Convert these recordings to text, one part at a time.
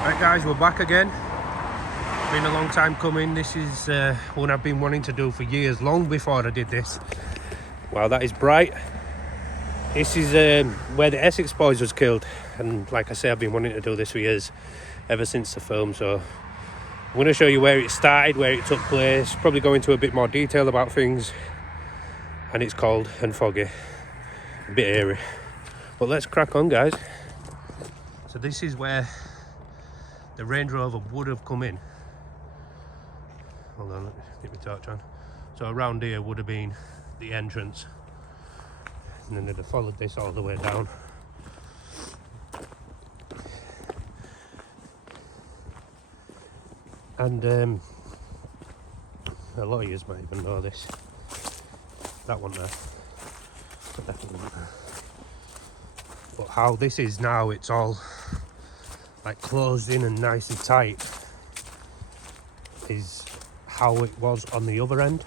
Right guys, we're back again. Been a long time coming. This is one I've been wanting to do for years, long before I did this. Wow, that is bright. This is where the Essex boys was killed, and like I say, I've been wanting to do this for years, ever since the film. So I'm going to show you where it started, where it took place, probably go into a bit more detail about things. And it's cold and foggy, a bit airy, but let's crack on, guys. So this is where the Range Rover would have come in. Hold on, let me get my torch on. So around here would have been the entrance, and then they'd have followed this all the way down. And a lot of you might even know this. That one there, definitely not there. But how this is now, it's all like closed in and nice and tight, is how it was on the other end.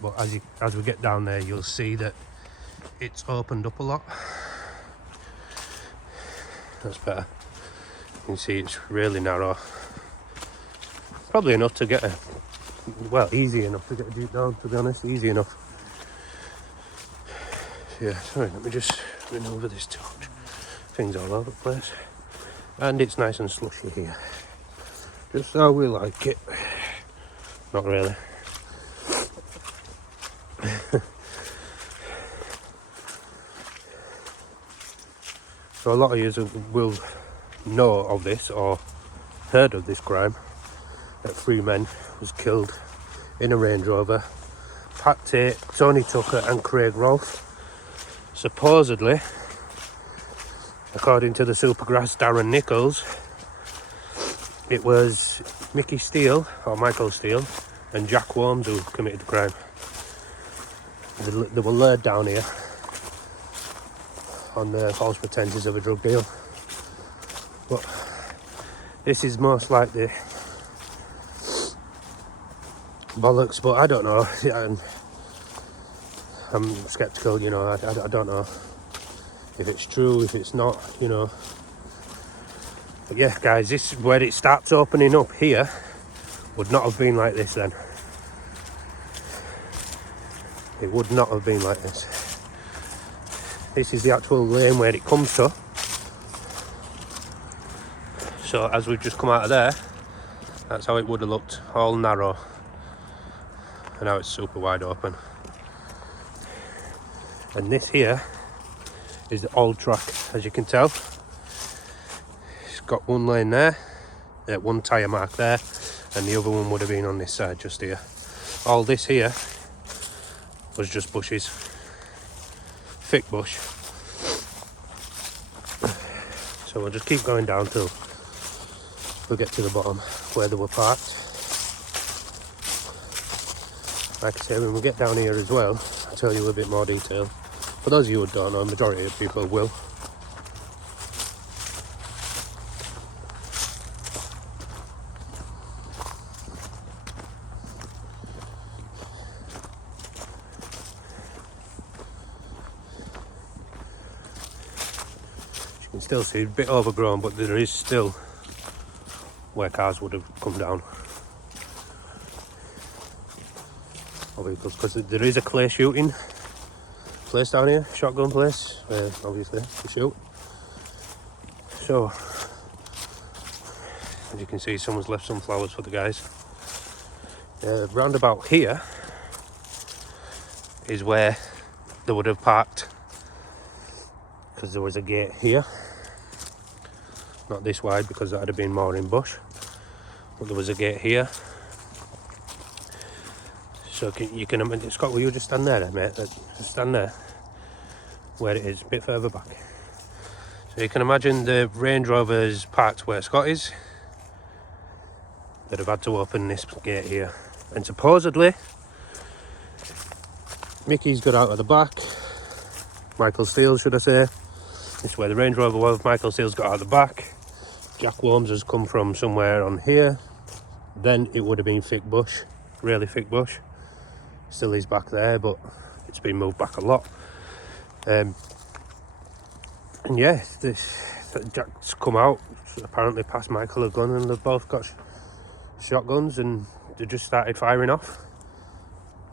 But as we get down there, you'll see that it's opened up a lot. That's better. You can see it's really narrow. Probably enough to get easy enough to get a Jeep down, to be honest, easy enough. Yeah, sorry, let me just run over this torch. Things all over the place. And it's nice and slushy here. Just how we like it. Not really. So a lot of you will know of this or heard of this crime, that 3 men was killed in a Range Rover. Pat Tate, Tony Tucker and Craig Rolfe. Supposedly, according to the Supergrass Darren Nichols, it was Mickey Steele, or Michael Steele, and Jack Worms who committed the crime. They were lured down here on the false pretenses of a drug deal. But this is most likely bollocks, but I don't know. I'm sceptical, you know. I don't know if it's true, if it's not, you know. But yeah, guys, this is where it starts opening up here. Would not have been like this then. It would not have been like this. This is the actual lane where it comes to. So as we've just come out of there, that's how it would have looked, all narrow. And now it's super wide open. And this here is the old track, as you can tell. It's got one lane there, one tyre mark there, and the other one would have been on this side just here. All this here was just bushes, thick bush. So we'll just keep going down till we get to the bottom where they were parked. Like I say, when we get down here as well, I'll tell you a bit more detail. For those of you who don't know, the majority of people will. You can still see a bit overgrown, but there is still where cars would have come down. Because there is a clay shooting place down here, shotgun place, where obviously you shoot. So, as you can see, someone's left some flowers for the guys. Round about here is where they would have parked, because there was a gate here. Not this wide, because that would have been more in bush, but there was a gate here. So you can imagine, Scott, will you just stand there, mate? Just stand there, where it is, a bit further back. So you can imagine the Range Rover's parked where Scott is. They'd have had to open this gate here. And supposedly, Mickey's got out of the back. Michael Steele, should I say. This is where the Range Rover was. Michael Steele's got out of the back. Jack Worms has come from somewhere on here. Then it would have been thick bush, really thick bush. Still is back there, but it's been moved back a lot. And yeah, Jack's come out, apparently passed Michael a gun, and they've both got shotguns, and they just started firing off.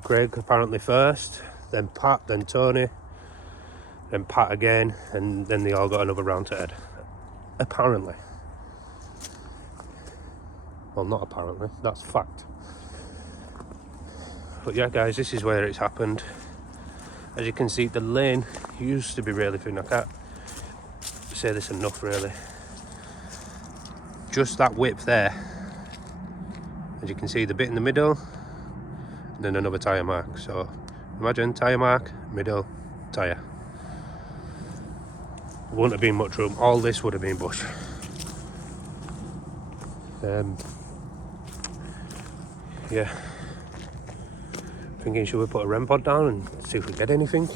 Craig apparently first, then Pat, then Tony, then Pat again, and then they all got another round to head. Apparently. Well, not apparently, that's fact. But yeah, guys, this is where it's happened. As you can see, the lane used to be really thin. I can't say this enough, really. Just that width there. As you can see, the bit in the middle, and then another tyre mark. So imagine tyre mark, middle, tyre. Wouldn't have been much room. All this would have been bush. Yeah. Thinking, should we put a REM pod down and see if we get anything?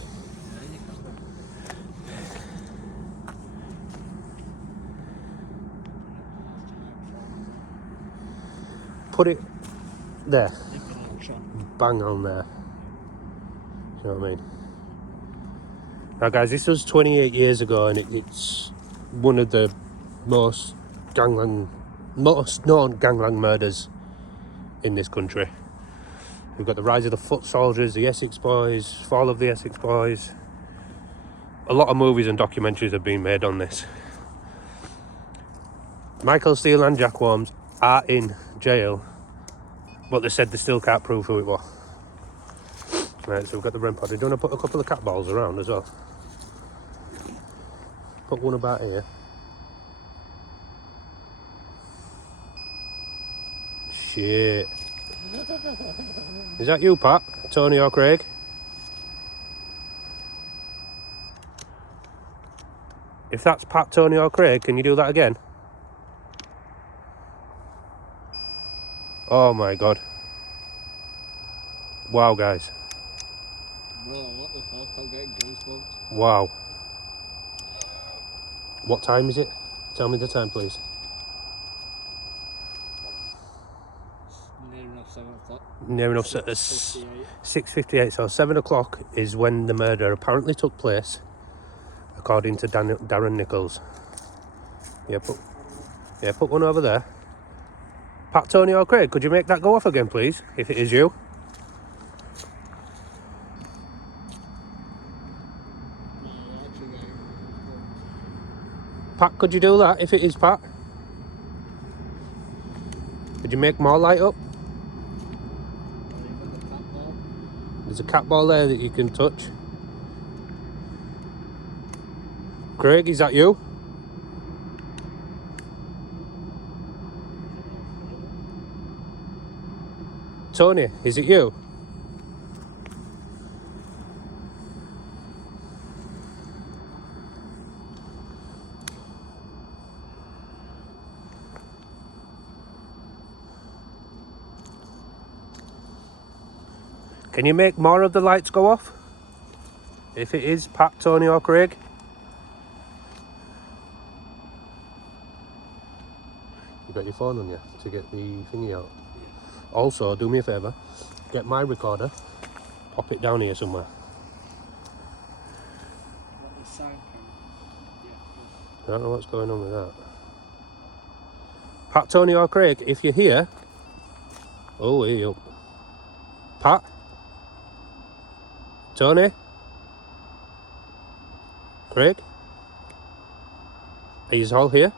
Put it there. Bang on there. You know what I mean? Now guys, this was 28 years ago, and it's one of the most known gangland murders in this country. We've got the rise of the foot soldiers, the Essex boys, fall of the Essex boys. A lot of movies and documentaries have been made on this. Michael Steele and Jack Worms are in jail, but they said they still can't prove who it was. Right, so we've got the REM pod. Do you want to put a couple of cat balls around as well? Put one about here. Shit. Is that you, Pat? Tony or Craig? If that's Pat, Tony or Craig, can you do that again? Oh my god. Wow, guys. Bro, what the fuck? I'm getting goosebumps. Wow. What time is it? Tell me the time, please. Near enough 7 o'clock. Near enough. 6:58. So 7 o'clock is when the murder apparently took place, according to Darren Nichols. Yeah, put one over there. Pat, Tony or Craig, could you make that go off again, please, if it is you? Pat, could you do that if it is Pat? Could you make more light up? There's a cat ball there that you can touch. Craig, is that you? Tony, is it you? Can you make more of the lights go off? If it is Pat, Tony or Craig? You got your phone on you to get the thingy out? Yeah. Also, do me a favour, get my recorder, pop it down here somewhere. I don't know what's going on with that. Pat, Tony or Craig, if you're here... Oh, here you up. Pat? Tony? Craig? Are you all here?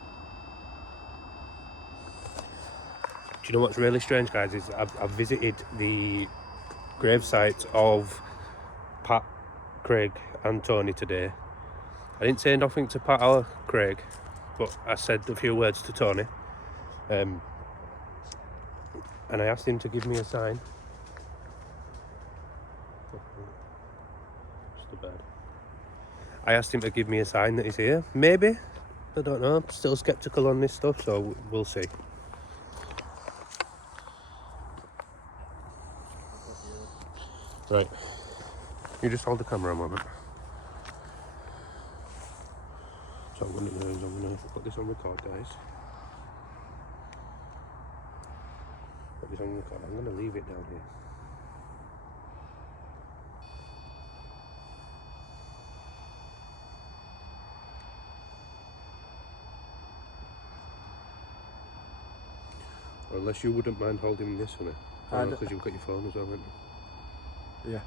Do you know what's really strange, guys, is I've visited the grave sites of Pat, Craig and Tony today. I didn't say nothing to Pat or Craig, but I said a few words to Tony. And I asked him to give me a sign. Just a bed. I asked him to give me a sign that he's here. Maybe. I don't know. I'm still skeptical on this stuff, so we'll see. Right. You just hold the camera a moment. So I'm going to do is I'm going to put this on record, guys. Put this on record. I'm going to leave it down here. Unless you wouldn't mind holding this for me. I Because you've got your phone as well, haven't you? Yeah.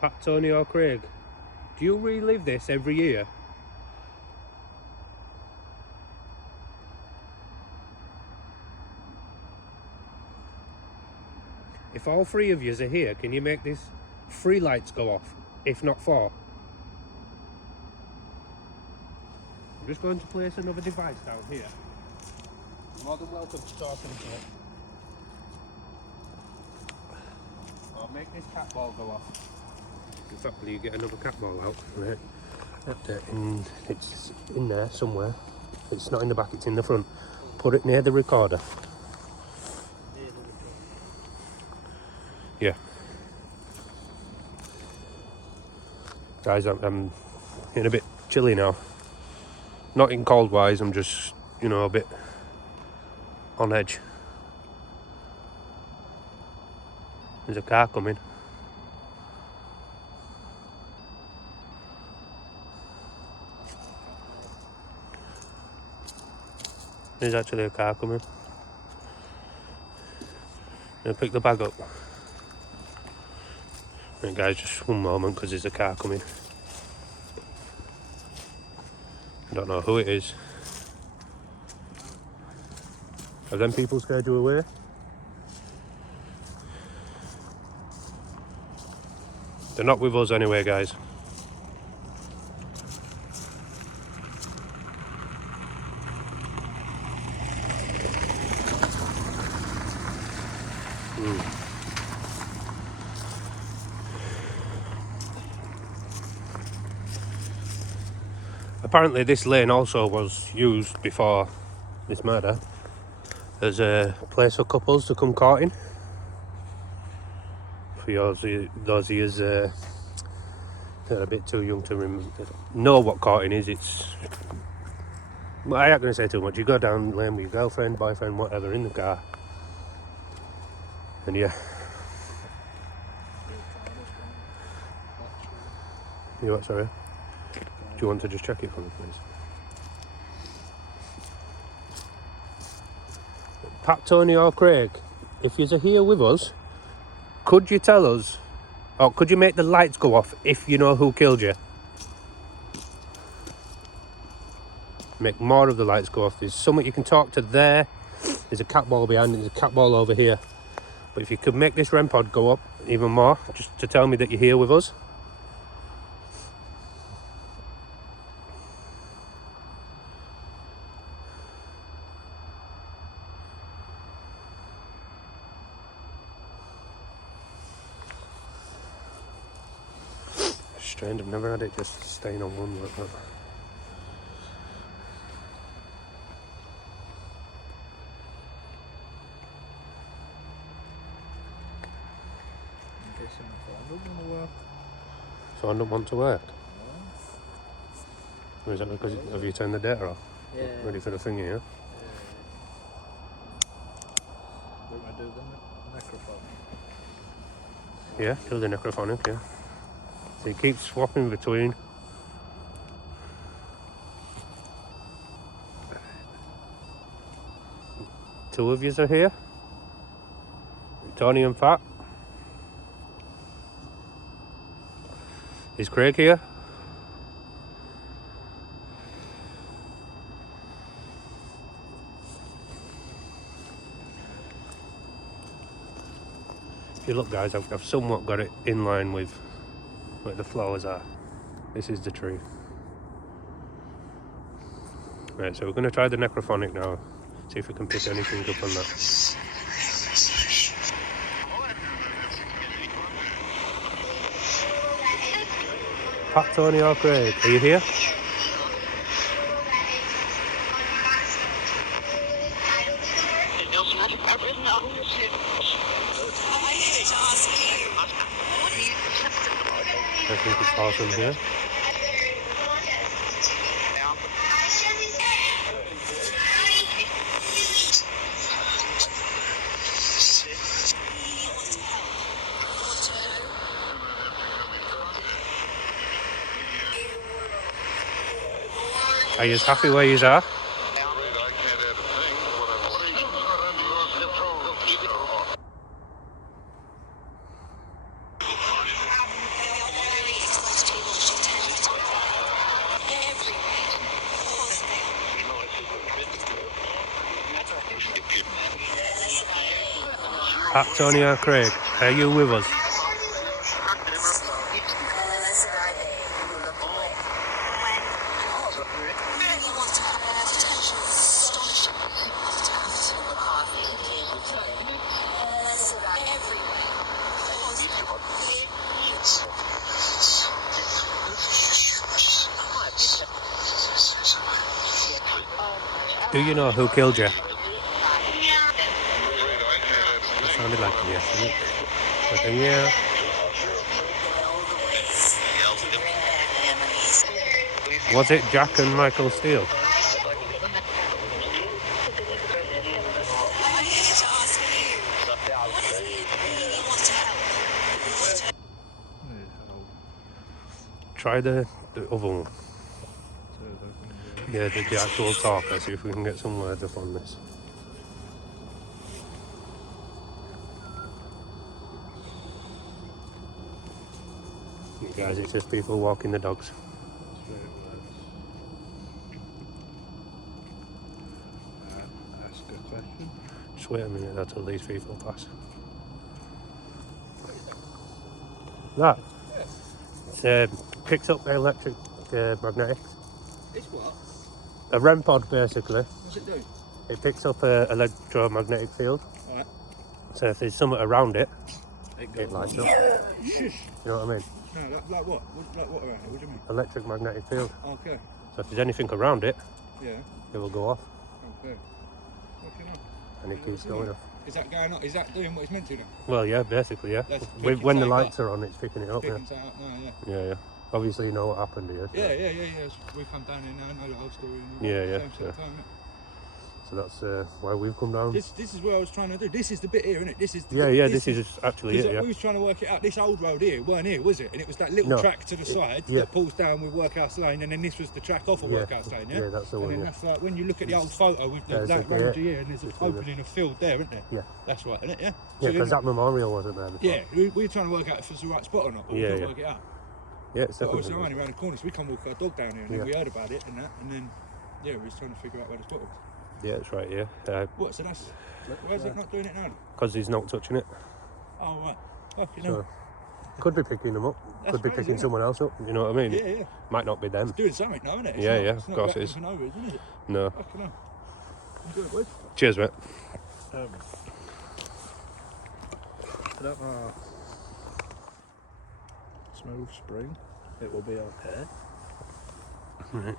Pat, Tony or Craig, do you relive this every year? If all three of yous are here, can you make this 3 lights go off, if not 4? I'm just going to place another device down here. You're more than welcome to talk into it. Or make this cat ball go off. In fact, will you get another cat ball out? Right. It's in there somewhere. It's not in the back, it's in the front. Put it near the recorder. Yeah. Guys, I'm getting a bit chilly now. Not in cold wise, I'm just, you know, a bit on edge. There's a car coming. There's actually a car coming. I'll pick the bag up. Right guys, just one moment because there's a car coming. I don't know who it is. Have them people scared you away? They're not with us anyway, guys. Apparently this lane also was used before this murder as a place for couples to come courting. For those of you that are a bit too young to know what courting is, well, I ain't going to say too much. You go down the lane with your girlfriend, boyfriend, whatever, in the car. And yeah. You what, sorry? Do you want to just check it for me, please? Pat, Tony or Craig, if you're here with us, could you tell us, or could you make the lights go off if you know who killed you? Make more of the lights go off. There's someone you can talk to there. There's a cat ball behind, there's a cat ball over here. But if you could make this REM pod go up even more, just to tell me that you're here with us. Strange, I've never had it just staying on one like that. I'm guessing the phone doesn't want to work. Phone don't want to work? Or is that because have you turned the data off? Yeah. Ready for the thingy, yeah? We're going to do the microphone. Yeah, do the necrophonic, yeah. So you keep swapping between. Two of yous are here. Tony and Pat. Is Craig here? If you look guys, I've somewhat got it in line with where the flowers are. This is the tree. Right, so we're going to try the necrophonic now. See if we can pick anything up on that. Pat, Tony or Craig, are you here? I think it's awesome here. Are you happy where you are? Antonio Craig, are you with us? Do you know who killed you? It sounded like a yes, didn't it? Like a yeah. Was it Jack and Michael Steele? Try the other one. Yeah, the actual talker, see if we can get some words up on this. You guys, it's just people walking the dogs. Ask a question. Just wait a minute until these people pass. That? It picks up electric magnetics. It's what? A REM pod, basically. What's it do? It picks up an electromagnetic field. Alright. So if there's something around it, It it lights up. Shush. You know what I mean? No, like what? Like what around it? What do you mean? Electric magnetic field. Okay. So if there's anything around it, Yeah. it will go off. Okay. Okay. And it keeps going off. Is that going on? Is that doing what it's meant to do? Well, yeah, basically, yeah. That's When picking the something lights up. are on, it's picking it up, yeah. Picking something up now, yeah. Yeah, yeah. Obviously, you know what happened here. So. Yeah. We come down here now, know the whole story. And Yeah. same sort of time, innit? So that's why we've come down. This is what I was trying to do. This is the bit here, isn't it? This is the Yeah, bit, yeah, this is actually it, yeah. We was trying to work it out. This old road here weren't here, was it? And it was that little No. track to the side yeah. that pulls down with Workhouse Lane, and then this was the track off of Yeah. Workhouse Lane, yeah? Yeah, that's the and one, then yeah. that's like, when you look at the old photo with Yeah, that exactly, road yeah. here, and there's an opening of field there, isn't there? Yeah. That's right, isn't it? Yeah? Yeah, So because that memorial wasn't there before. yeah, we're trying to work out if it's the right spot or not, but we Yeah, can't yeah. work it out. Yeah, it's But obviously, definitely. I'm only around the corner, so we come walk our dog down here, and Yeah. then we heard about it and that, and then, yeah, we was trying to figure out where the spot was. Yeah, it's right here. What, so that's, where's it not doing it now? Because he's not touching it. Oh, right. Fucking So, hell. could be picking them up. That's Could be crazy, picking isn't it? someone else up. You know what I mean? Yeah, yeah. Might not be them. Doing something now, isn't it? It's Yeah, not, yeah, it's of not course it back is. and over, isn't it? No. Fucking hell. You do it, boy. Cheers, mate. I don't know. Smooth spring. It will be okay. Right.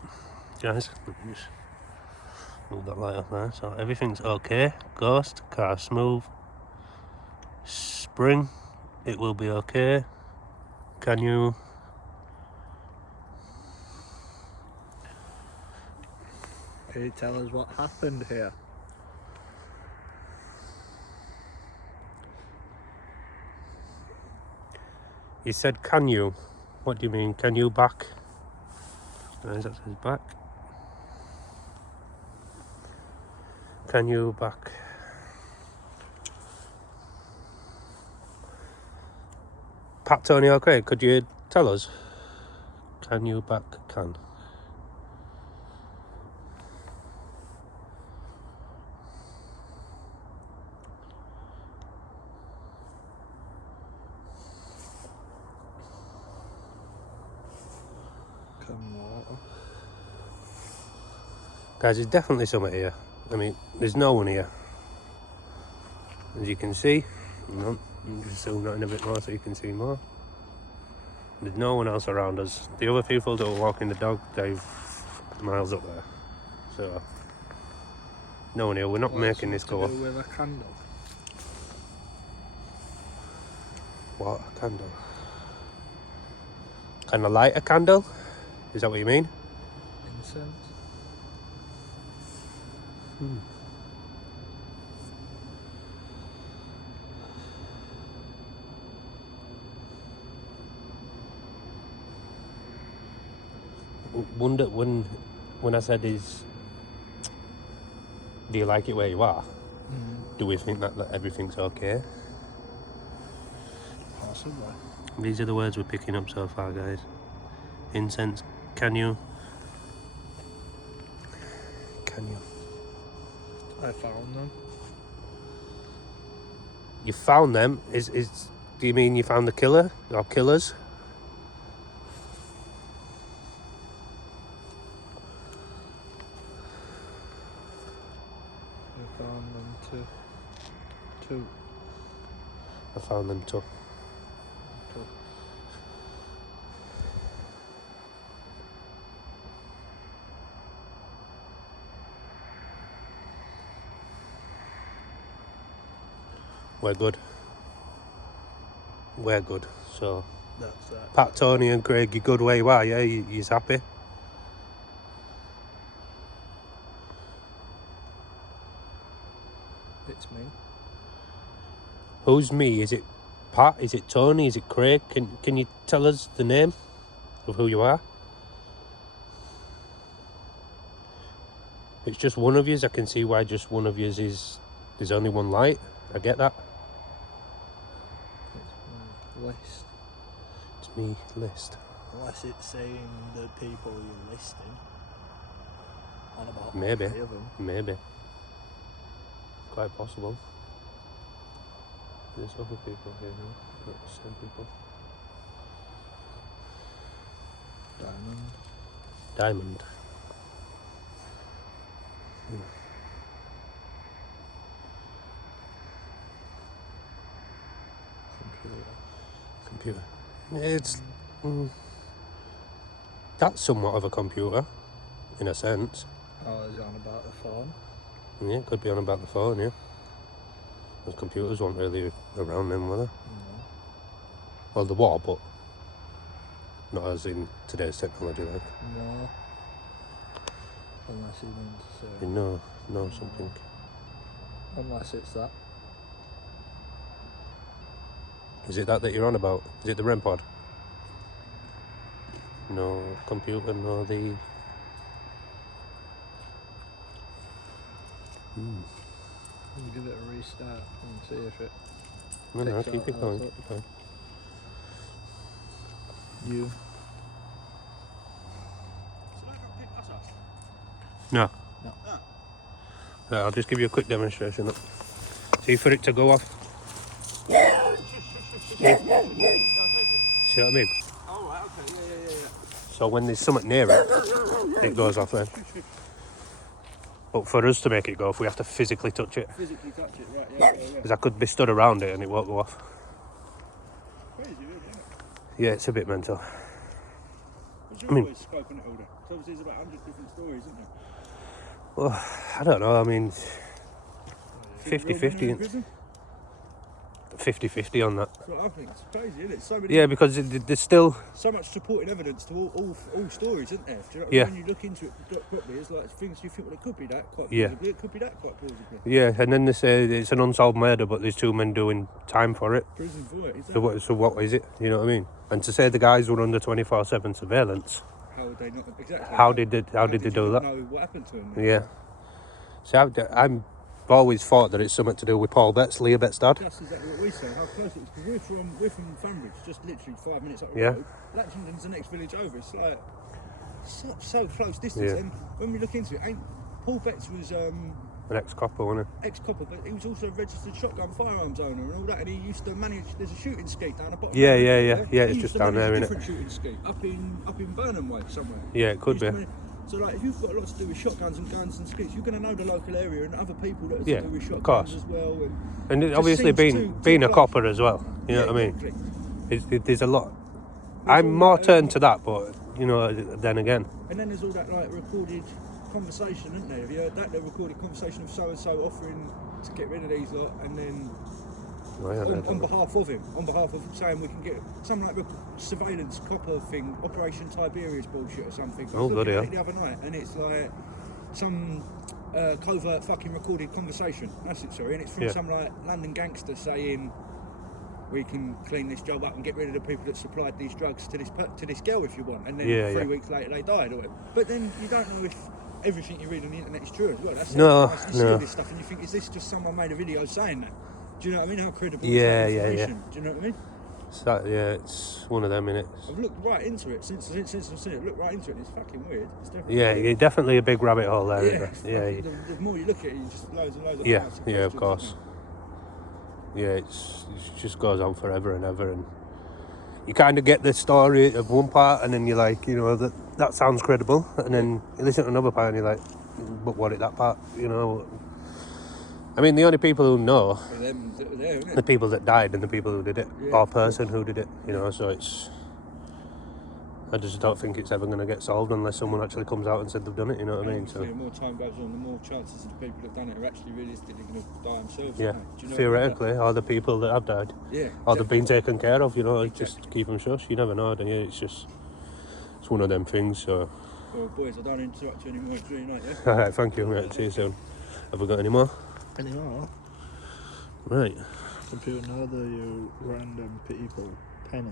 Guys, just move that light off there. So everything's okay. Ghost, car smooth. Spring, it will be okay. Can you... Can you tell us what happened here? He said, can you? What do you mean? Can you back? Guys, that says back. Can you back? Pat, Tony, okay, could you tell us? Can you back? Can. Come water. Guys, there's definitely someone here. I mean, there's no one here. As you can see, no, just zoom that in a bit more so you can see more. There's no one else around us. The other people that were walking the dog, they've miles up there. So, no one here. We're not making this go off. To do with a candle. What? A candle? Can I light a candle? Is that what you mean? Incense. Wonder when when I said do you like it where you are? Do we think that everything's okay? Possibly. These are the words we're picking up so far, guys. Incense. Can you? I found them. You found them? Do you mean you found the killer or killers? I found them two. I found them too. We're good. We're good. So, That's that. Pat, Tony and Craig, you're good where you are, yeah? You're happy? It's me. Who's me? Is it Pat? Is it Tony? Is it Craig? Can you tell us the name of who you are? It's just one of yous. I can see why just one of yous is... There's only one light. I get that. It's my list. It's me, list. Unless it's saying the people you're listing. On about Maybe. all three of them. Maybe. Quite possible. There's other people here now. Not the same people. Diamond. Computer. It's... that's somewhat of a computer, in a sense. Oh, is it on about the phone? Yeah, it could be on about the phone, yeah. Those computers weren't really around then, were they? No. Well, they were, but not as in today's technology, like. No. Unless he means to say. No, something. Unless it's that. Is it that you're on about? Is it the REM pod? No computer, no the... We'll give it a restart and see if it No, picks keep out it going, as keep it going. you. No. No. I'll just give you a quick demonstration. Look. See, for it to go off. See what I mean? Oh, right, okay, yeah. So when there's something near it, it goes off then. But for us to make it go off, we have to physically touch it. Physically touch it, right, yeah. Because I could be stood around it and it won't go off. Crazy, really, isn't it? Yeah, it's a bit mental. What's your always scope on it, Older? So obviously there's about 100 different stories, isn't there? Well, I don't know, I mean, Real 50-50. in prison? 50-50 on that. That's what I think. It's crazy, isn't it? So many, Yeah, because there's still... so much supporting evidence to all stories, isn't there? Do you know what I Yeah. mean? When you look into it properly, it's like things you think, well, it could be that quite Yeah. plausibly, it could be that quite plausibly. Yeah, and then they say it's an unsolved murder, but there's two men doing time for it. Prison for it, So what is it? You know what I mean? And to say the guys were under 24/7 surveillance, How would they not exactly? how did they do you that? Know what happened to them? Yeah. See, I've always thought that it's something to do with Paul Betts, Leah Betts' dad. That's exactly what we say. How close it is. Because we're from Fanbridge, just literally 5 minutes up the Yeah. road. Latchington's the next village over. It's like so close distance. Yeah. And when we look into it, Paul Betts was An ex-copper, wasn't ex-copper, but he was also a registered shotgun firearms owner and all that. And he used to manage. There's a shooting skeet down the bottom. Yeah, of the yeah, road, yeah. He It's used just to down manage there, a innit? different shooting skeet up in Burnham way somewhere. Yeah, it could He be. used to So like, if you've got a lot to do with shotguns and guns and skeets, you're going to know the local area and other people that are Yeah, to do with of shotguns course. as well. And it just obviously seems being too a close. copper as well. You know what I mean? Exactly. There's a lot. There's I'm all more that, turned to that, but you know, then again, And then there's all that like recorded conversation, isn't there? Have you heard that? The recorded conversation of so and so offering to get rid of these lot, and then on behalf of him, on behalf of saying we can get some like surveillance copper thing, Operation Tiberius bullshit or something. I Oh, was looking bloody at it the other night, and it's like some covert fucking recorded conversation. That's it, sorry, and it's from Yeah. some like London gangster saying we can clean this job up and get rid of the people that supplied these drugs to this girl if you want. And then Yeah, 3 yeah. weeks later they died. Or but then you don't know if everything you read on the internet is true as well. That's No, you see all no. this stuff and you think, is this just someone made a video saying that? Do you know what I mean? How credible Yeah, is that yeah, yeah. information? Do you know what I mean? It's one of them, innit? I've looked right into it since I've seen it. Looked right into it. And it's fucking weird. It's definitely Yeah, weird. you're definitely a big rabbit hole there. Yeah, Isn't it? Yeah, the more you look at it, you just loads and loads of yeah, answers, yeah, of questions, course. Yeah, it just goes on forever and ever, and you kind of get the story of one part, and then you're like, you know, that sounds credible, and then you listen to another part, and you're like, but what did that part, you know? I mean, the only people who know For them that were there, isn't it? the people that died and the people who did it, Yeah, or of person who did it, you know. So I just don't think it's ever going to get solved unless someone actually comes out and said they've done it. You know what I mean? So The more time goes on, the more chances of the people that've done it are actually realistically going to die themselves. yeah, aren't they? Do you know theoretically, or the people that have died, what I mean? Yeah. or they've been taken care of. You know, Exactly. just keep them shush. You never know, do you? It's one of them things. So, Well, boys, I don't interrupt you anymore. It's really nice, yeah? all right, thank you. Right, see you soon. Have we got any more? Anymore? Right, If you know you random people, Penny,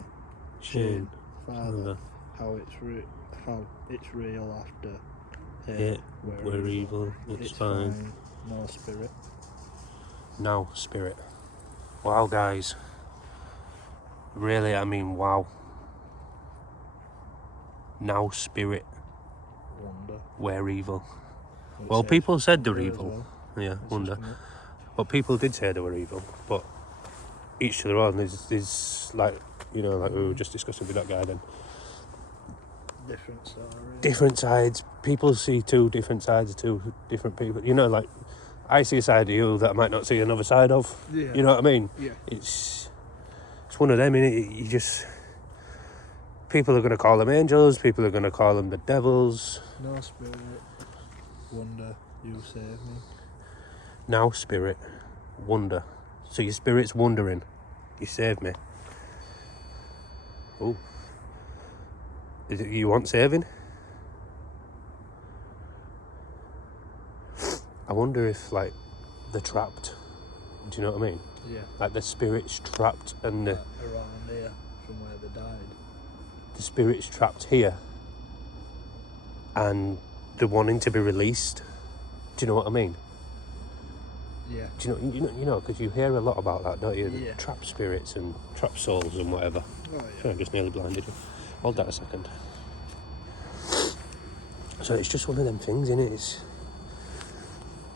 Shane, Father, how it's real after we're evil. It's fine. No spirit. Now, spirit. Wow, guys. Really, I mean, wow. Now, spirit. Wonder. We're evil. It Well, says people said they were wonder as evil. well. Yeah, It's wonder. just come up. But people did say they were evil. But each to their own. There's like, you know, like we were just discussing with that guy then. Different story. Different sides. People see two different sides of two different people. You know, like, I see a side of you that I might not see another side of. Yeah. You know what I mean? Yeah. It's one of them, innit? You just... People are going to call them angels. People are going to call them the devils. No spirit. Wonder. You save me. Now, spirit. Wonder. So your spirit's wondering. You saved me. Oh. Is it you want saving? I wonder if, like, they're trapped. Do you know what I mean? Yeah. Like, the spirit's trapped and the Around here from where they died. spirit's trapped here. And they're wanting to be released. Do you know what I mean? Yeah. Do you know, because you hear a lot about that, don't you? Yeah. Trapped spirits and trapped souls and whatever. Oh yeah. Sorry, I just nearly blinded you. Hold that a second. So it's just one of them things, innit? It's...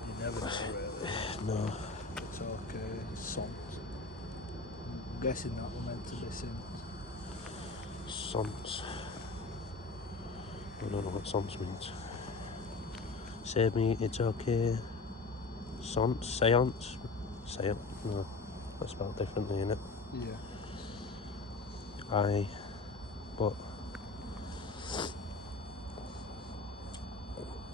You never know really. No. It's okay. Songs. I'm guessing that were meant to be synths. Sons. I don't know what sons means. Save me, it's okay. Sons? Seance? Seance? No. That's spelled differently, innit? Yeah. But...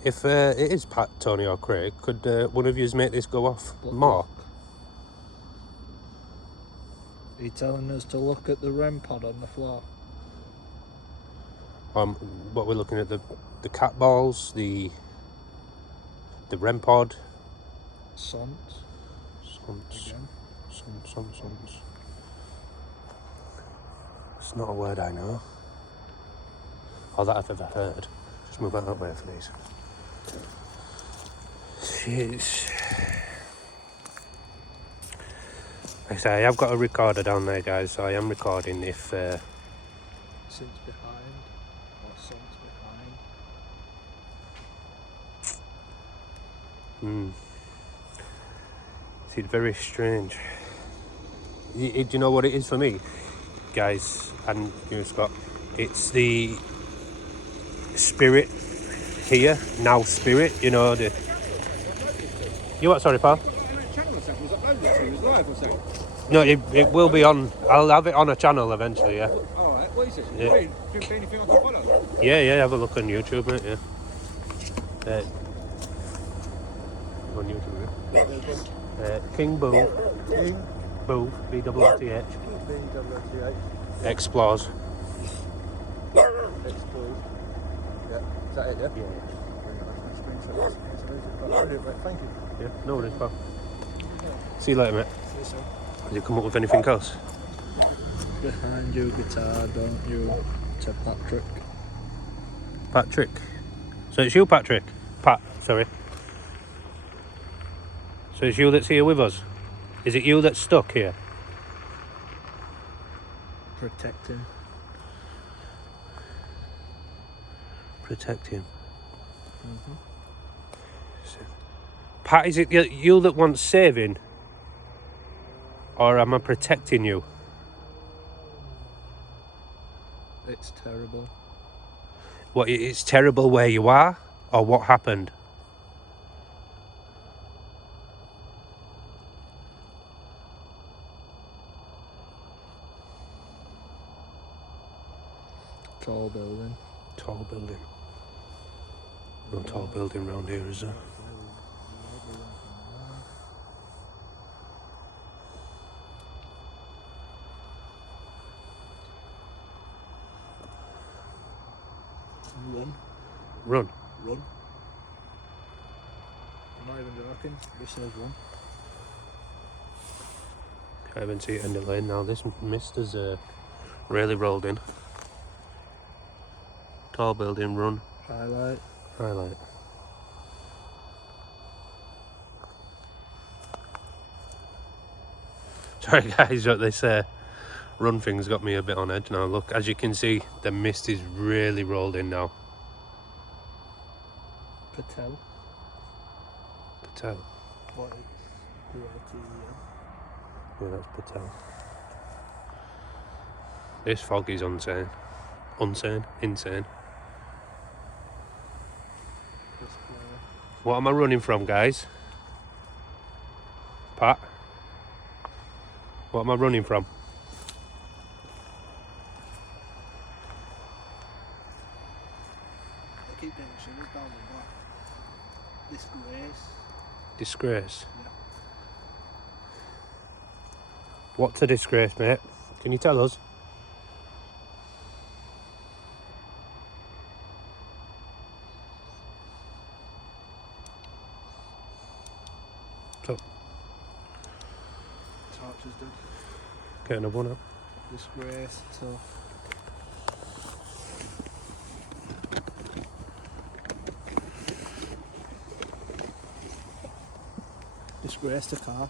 If it is Pat, Tony or Craig, could one of yous make this go off more? Are you telling us to look at the REM pod on the floor? What we're looking at, the cat balls, the REM pod. Sons. Sons. Again. Sons. It's not a word I know. Or that I've ever heard. Just move out that way, please. Jeez. Like I say, I've got a recorder down there, guys, so I am recording if... Synths behind. Or sons behind. See, it's very strange. Do you know what it is for me, guys, and you, Scott? It's the spirit here, now spirit, you know, the... You what, sorry, pal? No, it will be on. I'll have it on a channel eventually, yeah. Alright, what is it? Yeah. Anything I can follow? Yeah, have a look on YouTube, mate, yeah. On YouTube, yeah. King Boo. King. Boo, B-O-O-T-H. B-O-O-T-H. Explores. Explode. Yeah. Is that it, yeah? Yeah. Brilliant, mate. Thank you. Yeah, no worries, pal. See you later, mate. See you soon. Has you come up with anything else? behind you guitar, don't you? To Patrick. Patrick. So it's you, Patrick? Pat, sorry. So it's you that's here with us? Is it you that's stuck here? Protect him. Protect him. Mm-hmm. Pat, is it you that wants saving? Or am I protecting you? It's terrible. What, it's terrible where you are? Or what happened? Tall building. Tall building. No tall building round here, is there? Run. Run. Run. I'm not even joking. This says run. Can't even see it in the lane now. This mist has really rolled in. Tall building, run. Highlight. Highlight. Sorry guys, but this run thing's got me a bit on edge now. Look, as you can see, the mist is really rolled in now. Patel. Patel. What is Yeah, that's Patel. This fog is insane. Insane. What am I running from, guys? Pat? What am I running from? I keep getting shivers down the back. Disgrace. Disgrace? Yeah. What's a disgrace, mate? Can you tell us? So, Torch is dead. get another one up. Disgrace. So. Disgrace to car.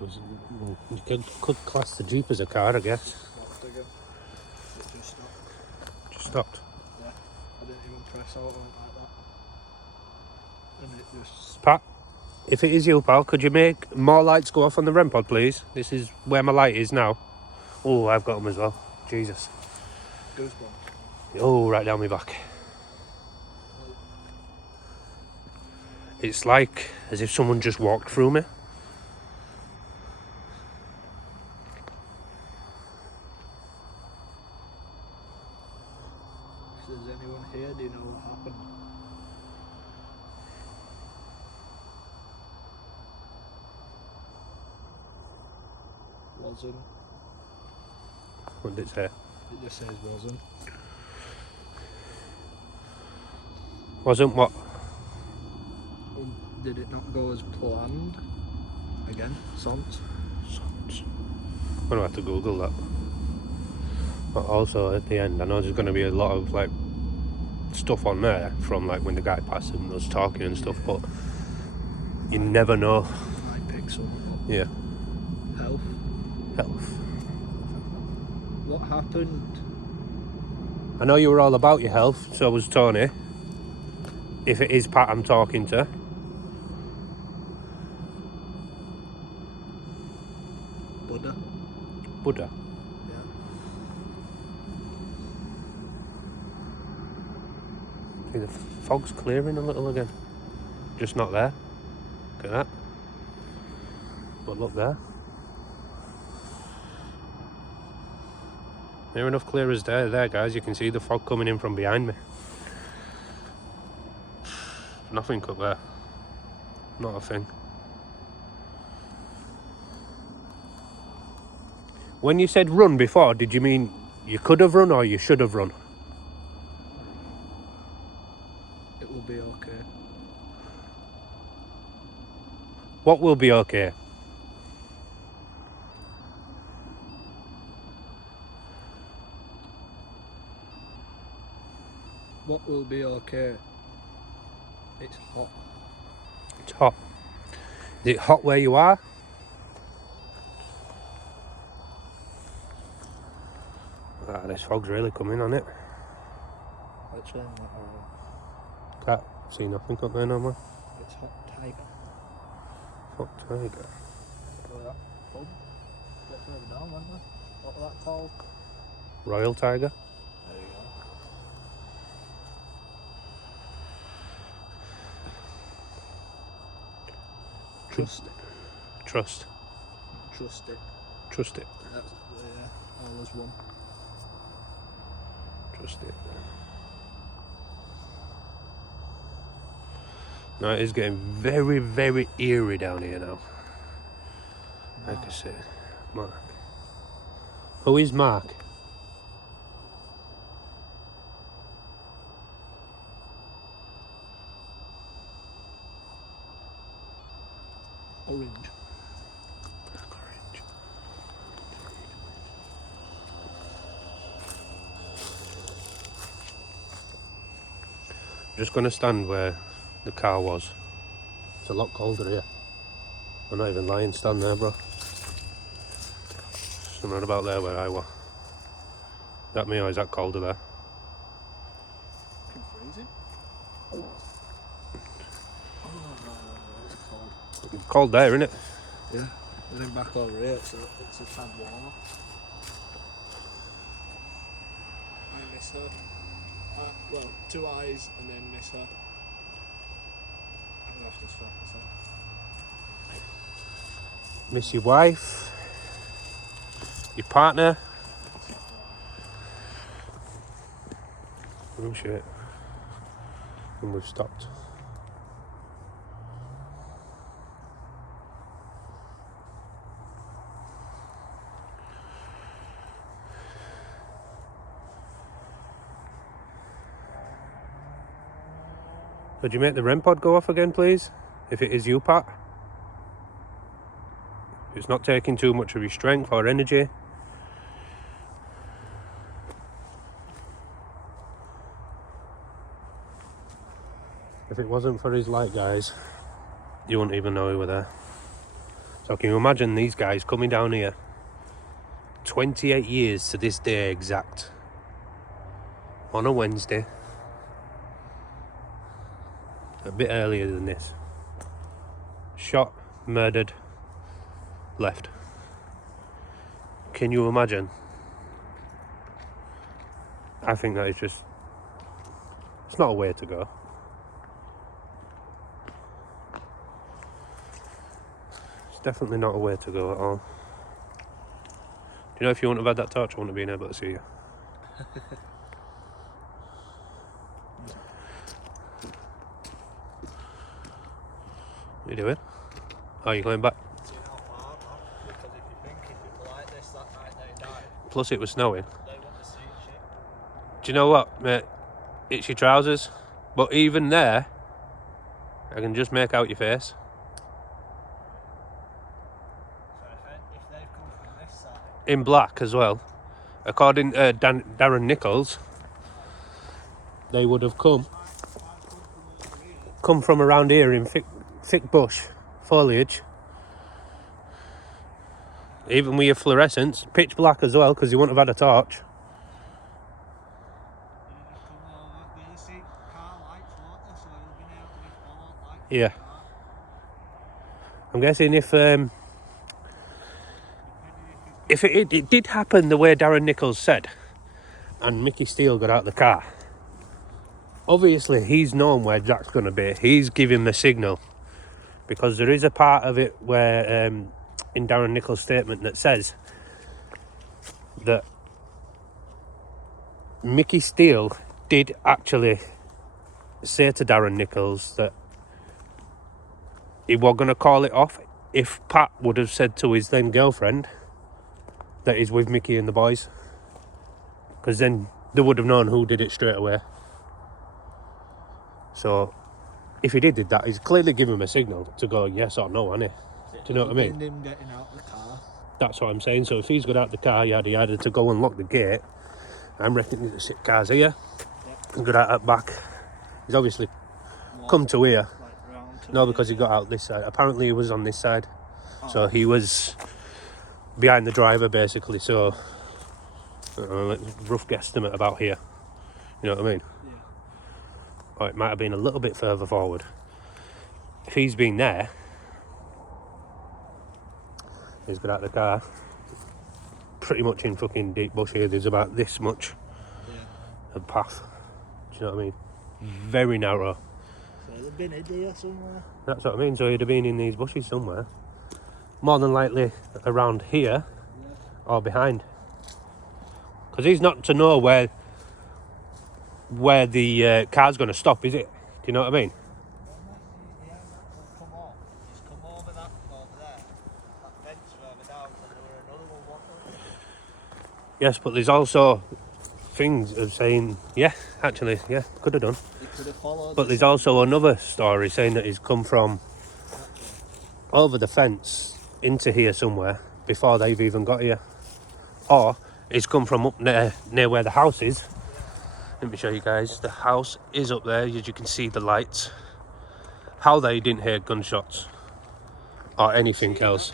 You could class the Jeep as a car, I guess. Stopped again. It just stopped. Just stopped. Yeah. I didn't even press out on it like that. And it just... Pat, if it is you, pal, could you make more lights go off on the REM pod, please? This is where my light is now. Oh, I've got them as well. Jesus. Goosebumps. Oh, right down my back. It's like as if someone just walked through me. If there's anyone here, do you know what happened? Wasn't. What did it say? It just says wasn't. Wasn't what? Did it not go as planned? Again, songs. I'm gonna have to Google that. But also at the end, I know there's gonna be a lot of like stuff on there from like when the guy passed and was talking and stuff, but you never know. I pick some up. Yeah. Health. Health. What happened? I know you were all about your health, so was Tony. If it is Pat I'm talking to. Buddha. Yeah. See, the fog's clearing a little again. Just not there. Look at that. But look there. Near enough clear as there, guys. You can see the fog coming in from behind me. Nothing up there. Not a thing. When you said run before, did you mean you could have run or you should have run? It will be okay. What will be okay? What will be okay? It's hot. It's hot. Is it hot where you are? Ah, this fog's really coming on it. Let's that Can't see nothing up there no more. It's hot tiger. Hot tiger. Go to that pub. Bit further down, wasn't there? What was that called? Royal tiger. There you go. Trust it. Trust. Trust it. Trust it. That's all as one. Trust it. No, it is getting very, very eerie down here now. Like I said, Mark. Who is Mark? Orange. Orange. I'm just going to stand where the car was. It's a lot colder here. I'm not even lying, stand there, bro. Something about there where I was. Is that me or is that colder there? Fucking freezing. Oh no, it's cold. It's cold there, isn't it? Yeah, and then back over here, so it's a tad warmer. I miss her. Well, 2 eyes and then miss her. I'm gonna have to stop myself. Miss your wife, your partner. Oh shit. And we've stopped. Could you make the REM pod go off again, please? If it is you, Pat. If it's not taking too much of your strength or energy. If it wasn't for his light guys, you wouldn't even know we were there. So can you imagine these guys coming down here 28 years to this day exact on a Wednesday, a bit earlier than this, shot, murdered, left. Can you imagine? I think that is just, it's not a way to go. It's definitely not a way to go at all. Do you know, if you wouldn't have had that torch, I wouldn't have been able to see you. What are you doing? Oh, you're going back? Do you know why? Because if you think if it were like this that night they died, Plus it was snowing. they wouldn't have seen shit. Do you know what, mate? It's your trousers. But even there, I can just make out your face. So if they've come from this side, In black as well. According to Darren Nichols, they would have come from around here in thick bush foliage. Even with your fluorescence, pitch black as well, because you wouldn't have had a torch. they'd have come over. They'll see car lights, won't they? So they'll be able to be followed like Yeah. the car. I'm guessing if it did happen the way Darren Nichols said, and Mickey Steele got out of the car, obviously he's known where Jack's going to be. He's giving the signal, because there is a part of it where in Darren Nichols' statement that says that Mickey Steele did actually say to Darren Nichols that he was going to call it off if Pat would have said to his then girlfriend that he's with Mickey and the boys, because then they would have known who did it straight away. So if he did that, he's clearly given him a signal to go yes or no, hasn't he? Do you know what I mean? Him getting out the car. That's what I'm saying. So if he's got out the car, he had to go and lock the gate. I'm reckoning the cars here. Yeah. got out at back. He's obviously come to here. Like round to No, here, because he got out this side. Apparently he was on this side. So Oh. he was behind the driver basically. So rough guesstimate about here. You know what I mean? Yeah. Or it might have been a little bit further forward. If he's been there, he's got out of the car. Pretty much in fucking deep bush here. There's about this much of path. Do you know what I mean? Very narrow. So there'd been a deer somewhere. That's what I mean. So he'd have been in these bushes somewhere. More than likely around here or behind. Because he's not to know where the car's going to stop, is it? Do you know what I mean? He hasn't come off. He's come over that over there. That fence further down, so there were another one, wasn't there? Yes, but there's also things of saying, yeah, actually, yeah, could have done. He could have followed. But there's also another story saying that he's come from over the fence into here somewhere before they've even got here. Or he's come from up near where the house is. Let me show you guys. The house is up there, as you can see the lights. How they didn't hear gunshots or anything else.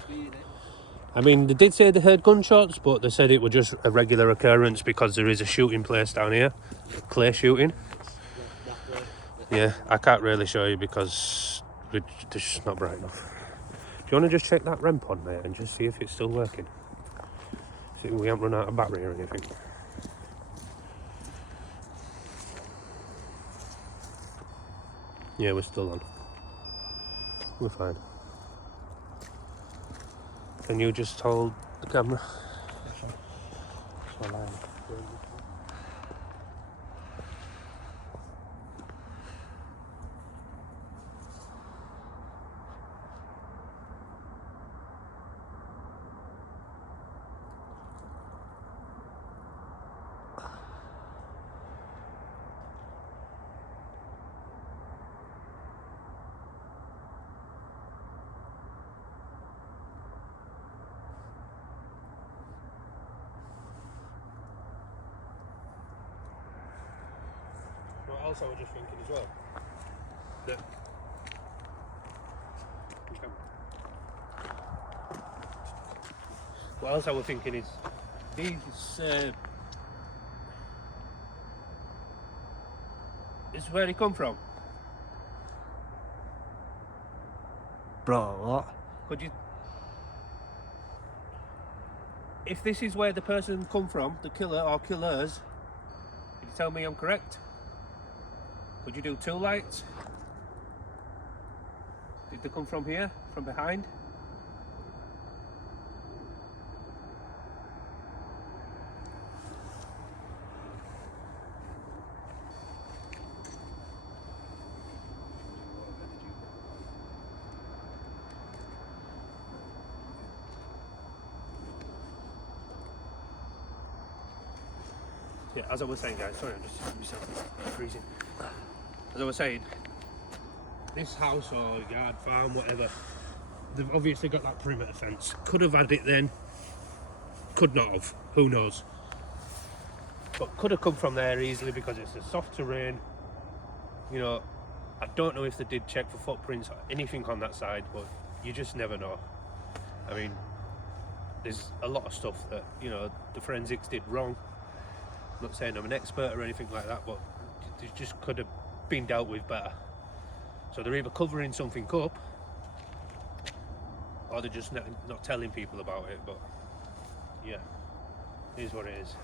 I mean, they did say they heard gunshots, but they said it was just a regular occurrence because there is a shooting place down here, clay shooting. Yeah, I can't really show you because it's just not bright enough. Do you want to just check that REM pod, mate, and just see if it's still working? See if we haven't run out of battery or anything. Yeah, we're still on. We're fine. Can you just hold the camera? What else I was just thinking as well? That what else I was thinking is these this is where he come from. Bro, what? Could you, if this is where the person come from, the killer or killers, could you tell me I'm correct? Could you do two lights? Did they come from here, from behind? Yeah, as I was saying, guys, sorry, I'm just freezing. As I was saying, this house or yard, farm, whatever, they've obviously got that perimeter fence. Could have had it then, could not have, who knows. But could have come from there easily because it's a soft terrain. You know, I don't know if they did check for footprints or anything on that side, but you just never know. I mean, there's a lot of stuff that, you know, the forensics did wrong. I'm not saying I'm an expert or anything like that, but it just could have been dealt with better. So they're either covering something up or they're just not telling people about it. But yeah, it is what it is.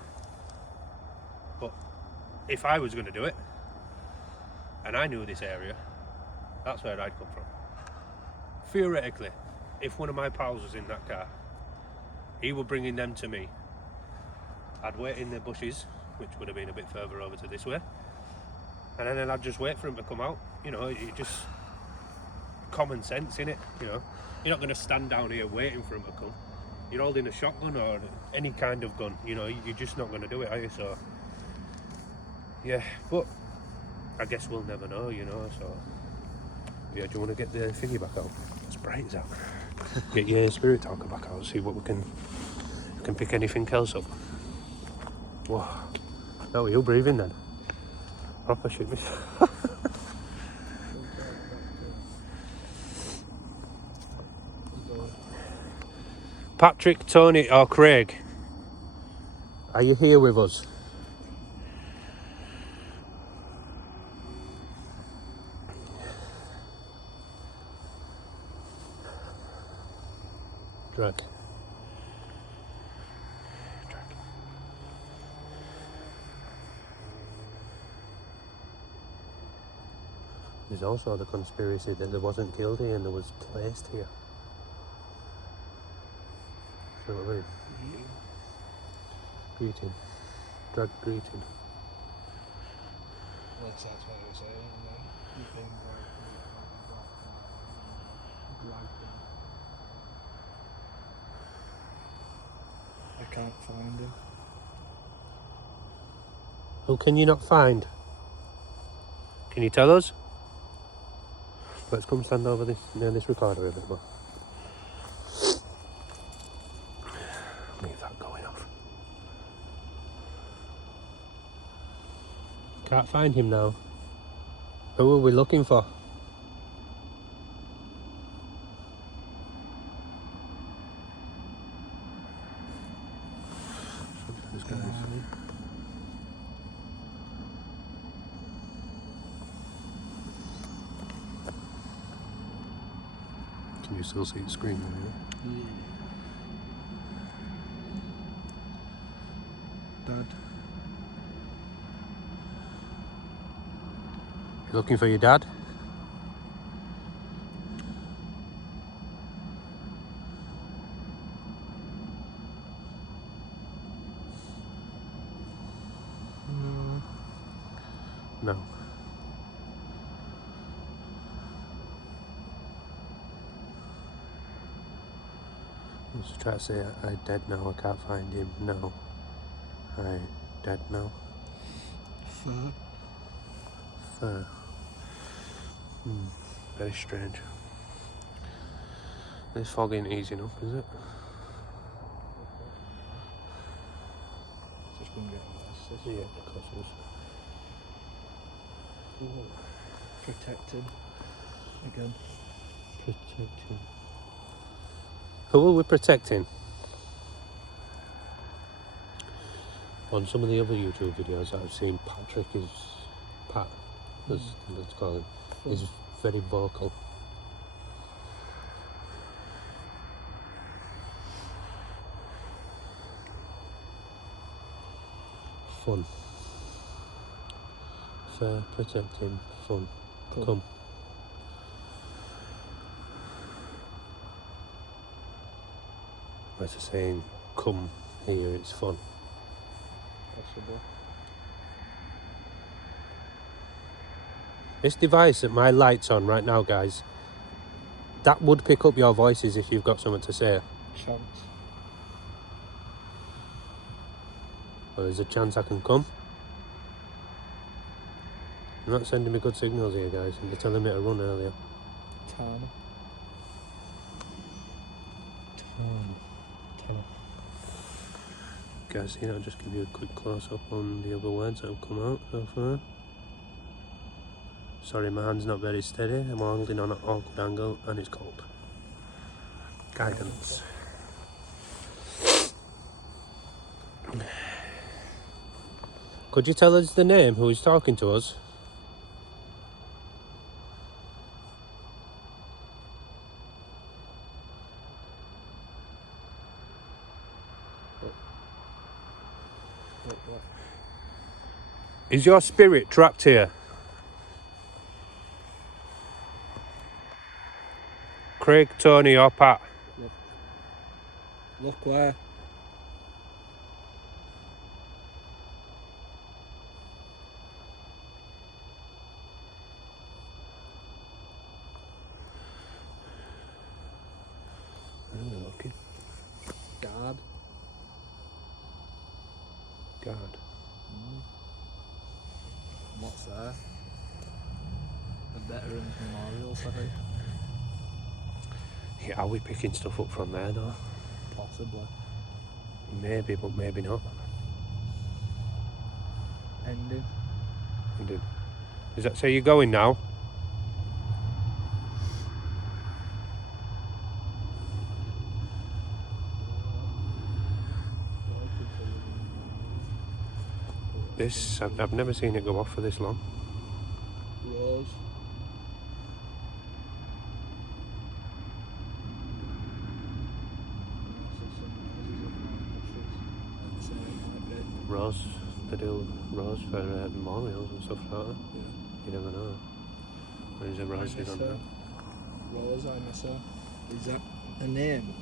But if I was going to do it and I knew this area, that's where I'd come from. Theoretically, if one of my pals was in that car, he were bringing them to me, I'd wait in the bushes, which would have been a bit further over to this way, and then I'd just wait for him to come out. You know, it just common sense, innit? You know, you're not going to stand down here waiting for him to come. You're holding a shotgun or any kind of gun, you know, you're just not going to do it, are you? So yeah, but I guess we'll never know, you know. So yeah, do you want to get the thingy back out? It's bright as that. Get your spirit talker back out, see what we can pick anything else up. Whoa. Oh, you're breathing then. Proper shit me. Patrick, Tony or Craig, are you here with us? Drag. There's also the conspiracy that there wasn't killed here and there was placed here. See what I mean? Greeting. Drag greeting. That's what you were saying, and then you've been I can't find him. Who can you not find? Can you tell us? Let's come stand over this near this recorder a bit more. Leave that going off. Can't find him now. Who are we looking for? Can you still see the screen there? Yeah. Dad. You looking for your dad? No. I was trying to say I'm dead now, I can't find him. No. I'm dead now. Fur. Very strange. This fog ain't easy enough, is it? It's just going to get worse. Yeah, of course it is. Protected. Again. Protecting. Who are we protecting? On some of the other YouTube videos that I've seen, Patrick is... Pat, let's call him, is very vocal. Fun. Fair, protecting, fun. Come. That's a saying, come here, it's fun. Possible. This device that my light's on right now, guys, that would pick up your voices if you've got something to say. Chance. Well, there's a chance I can come. You're not sending me good signals here, guys. You're telling me to run earlier. Tana. Guys, I'll just give you a quick close-up on the other words that have come out so far. Sorry, my hand's not very steady. I'm angling on an awkward angle and it's cold. Guidance. Could you tell us the name, who is talking to us? Is your spirit trapped here? Craig, Tony or Pat? Look where. Looking. Guard. God. What's there? The Veterans Memorial, I think. Yeah, are we picking stuff up from there though? Possibly. Maybe, but maybe not. Ending. You did. Does that say you're going now? This, I've never seen it go off for this long. Rose. Rose, they do rose for memorials and stuff like that. Yeah. You never know. There's a rose on there. Rose, I miss her. Is that a name?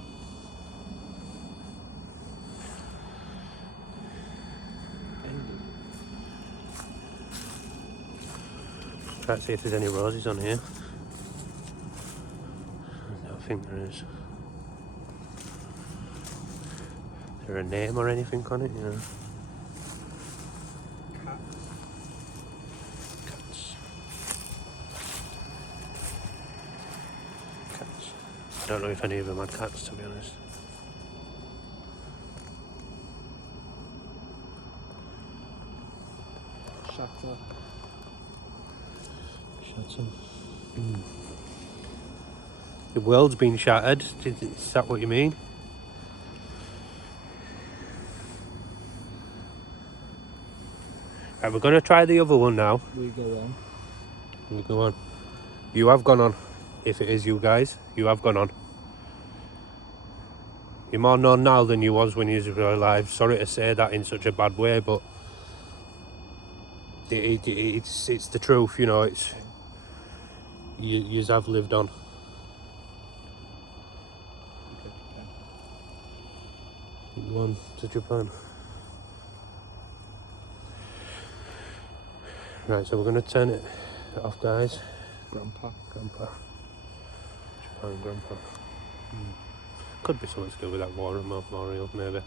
Can't see if there's any roses on here. I don't think there is. Is there a name or anything on it? Yeah. Cats. Cats. I don't know if any of them had cats, to be honest. Shatter. Shatter. The world's been shattered. Is that what you mean? Right, we're going to try the other one now. We go on. We go on. You have gone on. If it is you guys, you have gone on. You're more known now than you was when you were alive. Sorry to say that in such a bad way, but it's the truth, you know. It's you have lived on. Go on to Japan. Right, so we're going to turn it off, guys. Grandpa. Japan, Grandpa. Could be something to do with that war memorial, maybe.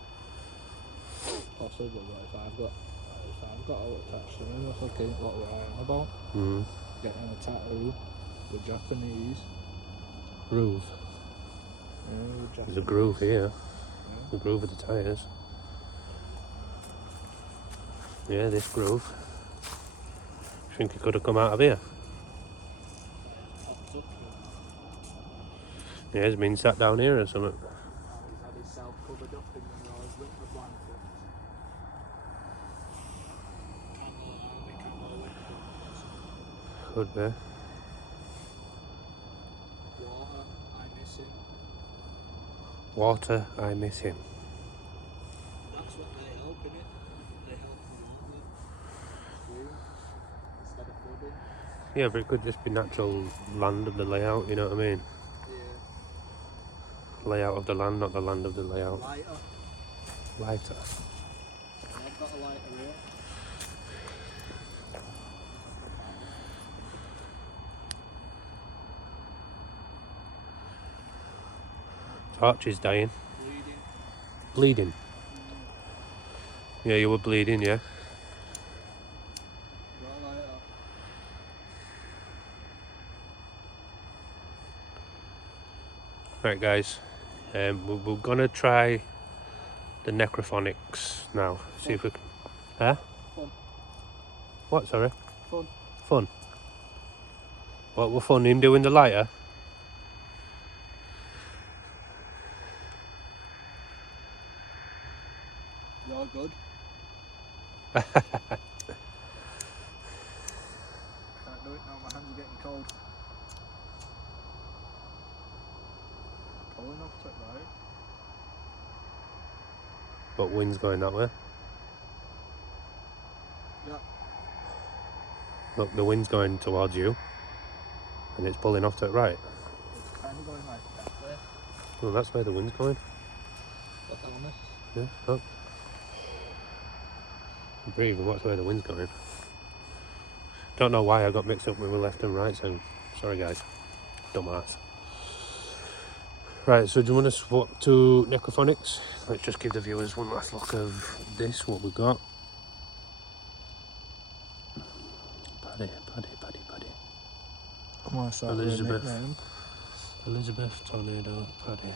Possibly, but if I've got all attached to me, I think what we're on about. Getting a tattoo with Japanese. Groove. Yeah, with Japanese. There's a groove here. Yeah. The groove of the tyres. Yeah, this groove. I think it could have come out of here. Yeah, it's been sat down here or something. He's had himself covered up in the nose with the blanket. Could be. Water, I miss him. Water, I miss him. That's what they help in it. They help the water. Instead of flooding. Yeah, but it could just be natural land of the layout, you know what I mean? Yeah. Layout of the land, not the land of the layout. Lighter. Lighter. I've got a lighter here. Torch is dying. Bleeding. Bleeding. Yeah, you were bleeding, yeah. Got a lighter. Right, guys. We're gonna try the necrophonics now. See if we can. Huh? Fun. What? Sorry. Fun. Fun. What were fun in doing the lighter? You're good. Can't do it now, my hands are getting cold. Pulling off to it, right? But wind's going that way. Yeah. Look, the wind's going towards you, and it's pulling off to the right. It's kind of going like that way. Well, that's where the wind's going. Look at me. Yeah, look. Breathe and watch where the wind's going. Don't know why I got mixed up with my left and right sound. Sorry, guys. Dumbass. Right, so do you want to swap to necrophonics? Let's just give the viewers one last look of this, what we got. Paddy. Come on, start Elizabeth. with a nickname. Elizabeth, Tornado, Paddy.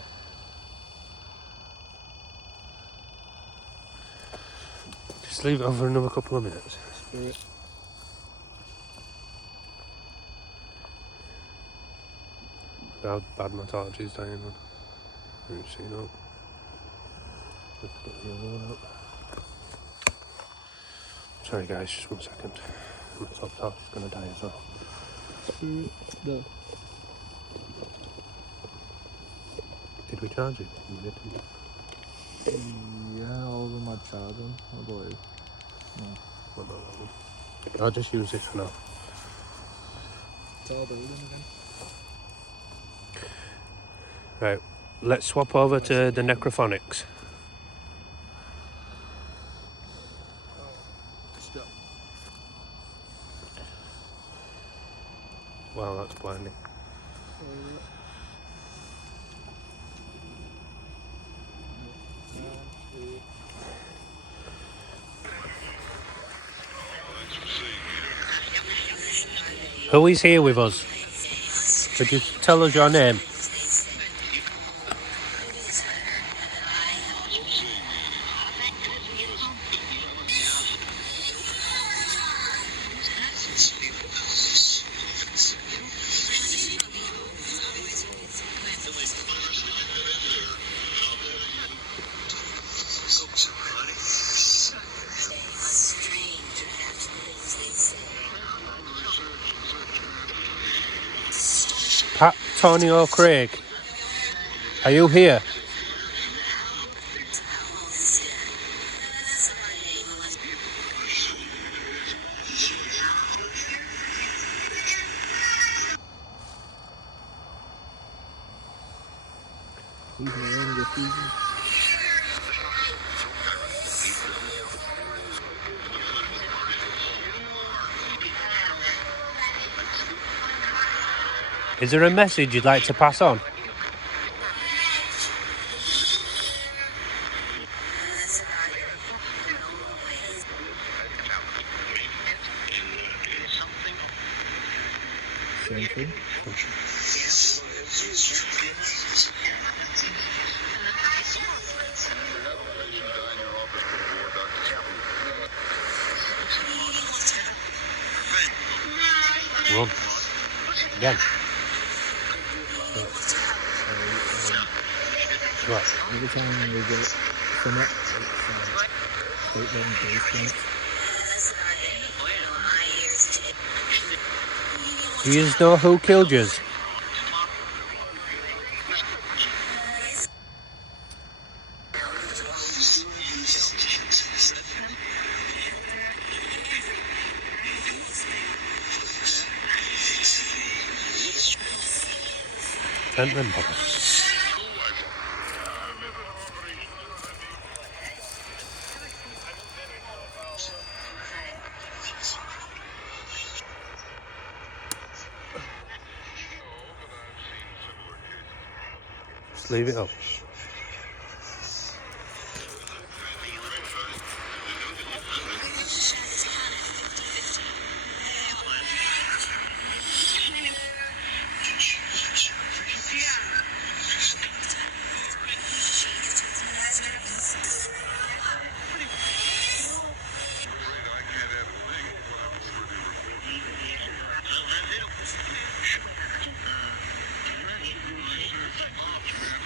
Just leave it over another couple of minutes. Spirit. How bad my torch is dying on. Let me see now. Let's get the other one up. Sorry guys, just 1 second. My top torch is gonna die as well. No. Did we charge it? We did. Yeah, all of them had charging, I believe. No. What about that one? I'll just use this for now. It's all building again. Right, let's swap over to the necrophonics. Stop. Wow, that's blinding. Who is here with us? Could you tell us your name? Pat, Tony or Craig? Are you here? Is there a message you'd like to pass on? Something. Run. Again. What? Every time we get from it, it's them base Do you know who killed you? Don't remember. Just leave it up.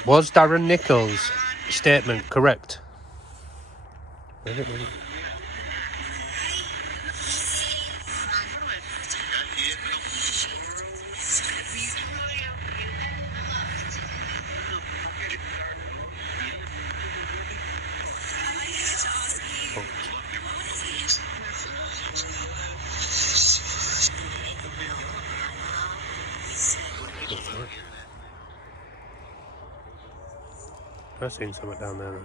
Was Darren Nichols' statement correct? I've seen something down there.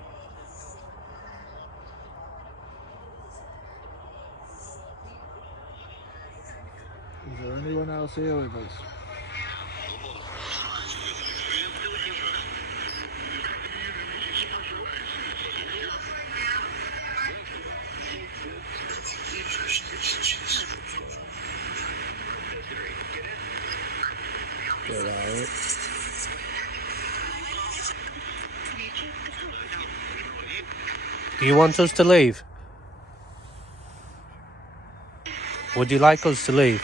Is there anyone else here with us? Get out. Do you want us to leave? Would you like us to leave?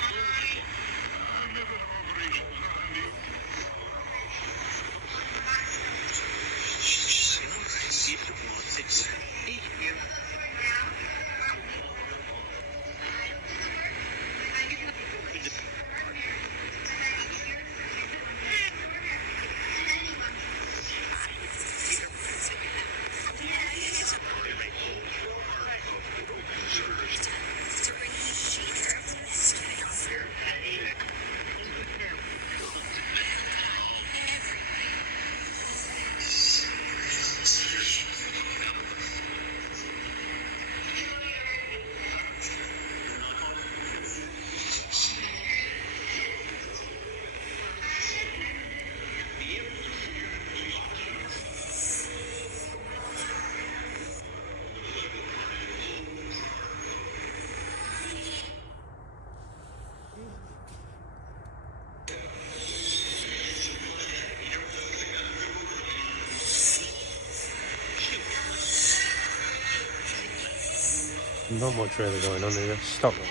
not much really going on here. Stop it.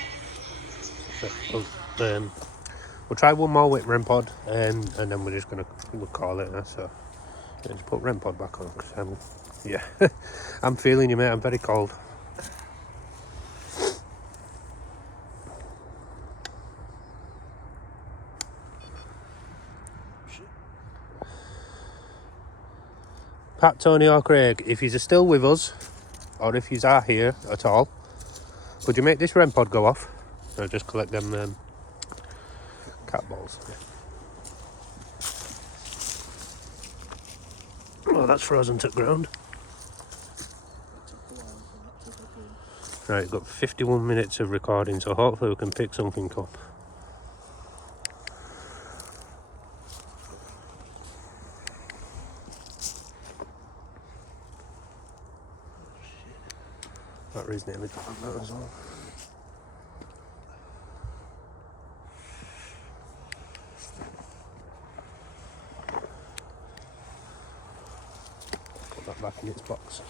We'll try one more with REM pod, and then we'll call it. So yeah, just put REM pod back on, because yeah, I'm feeling you, mate. I'm very cold. Pat, Tony or Craig, if you're still with us, or if you are here at all, could you make this REM pod go off? I'll just collect them cat balls. Oh, that's frozen to the ground. Right, got 51 minutes of recording, so hopefully we can pick something up. Battery's nearly gone on that as well. Put that back in its box.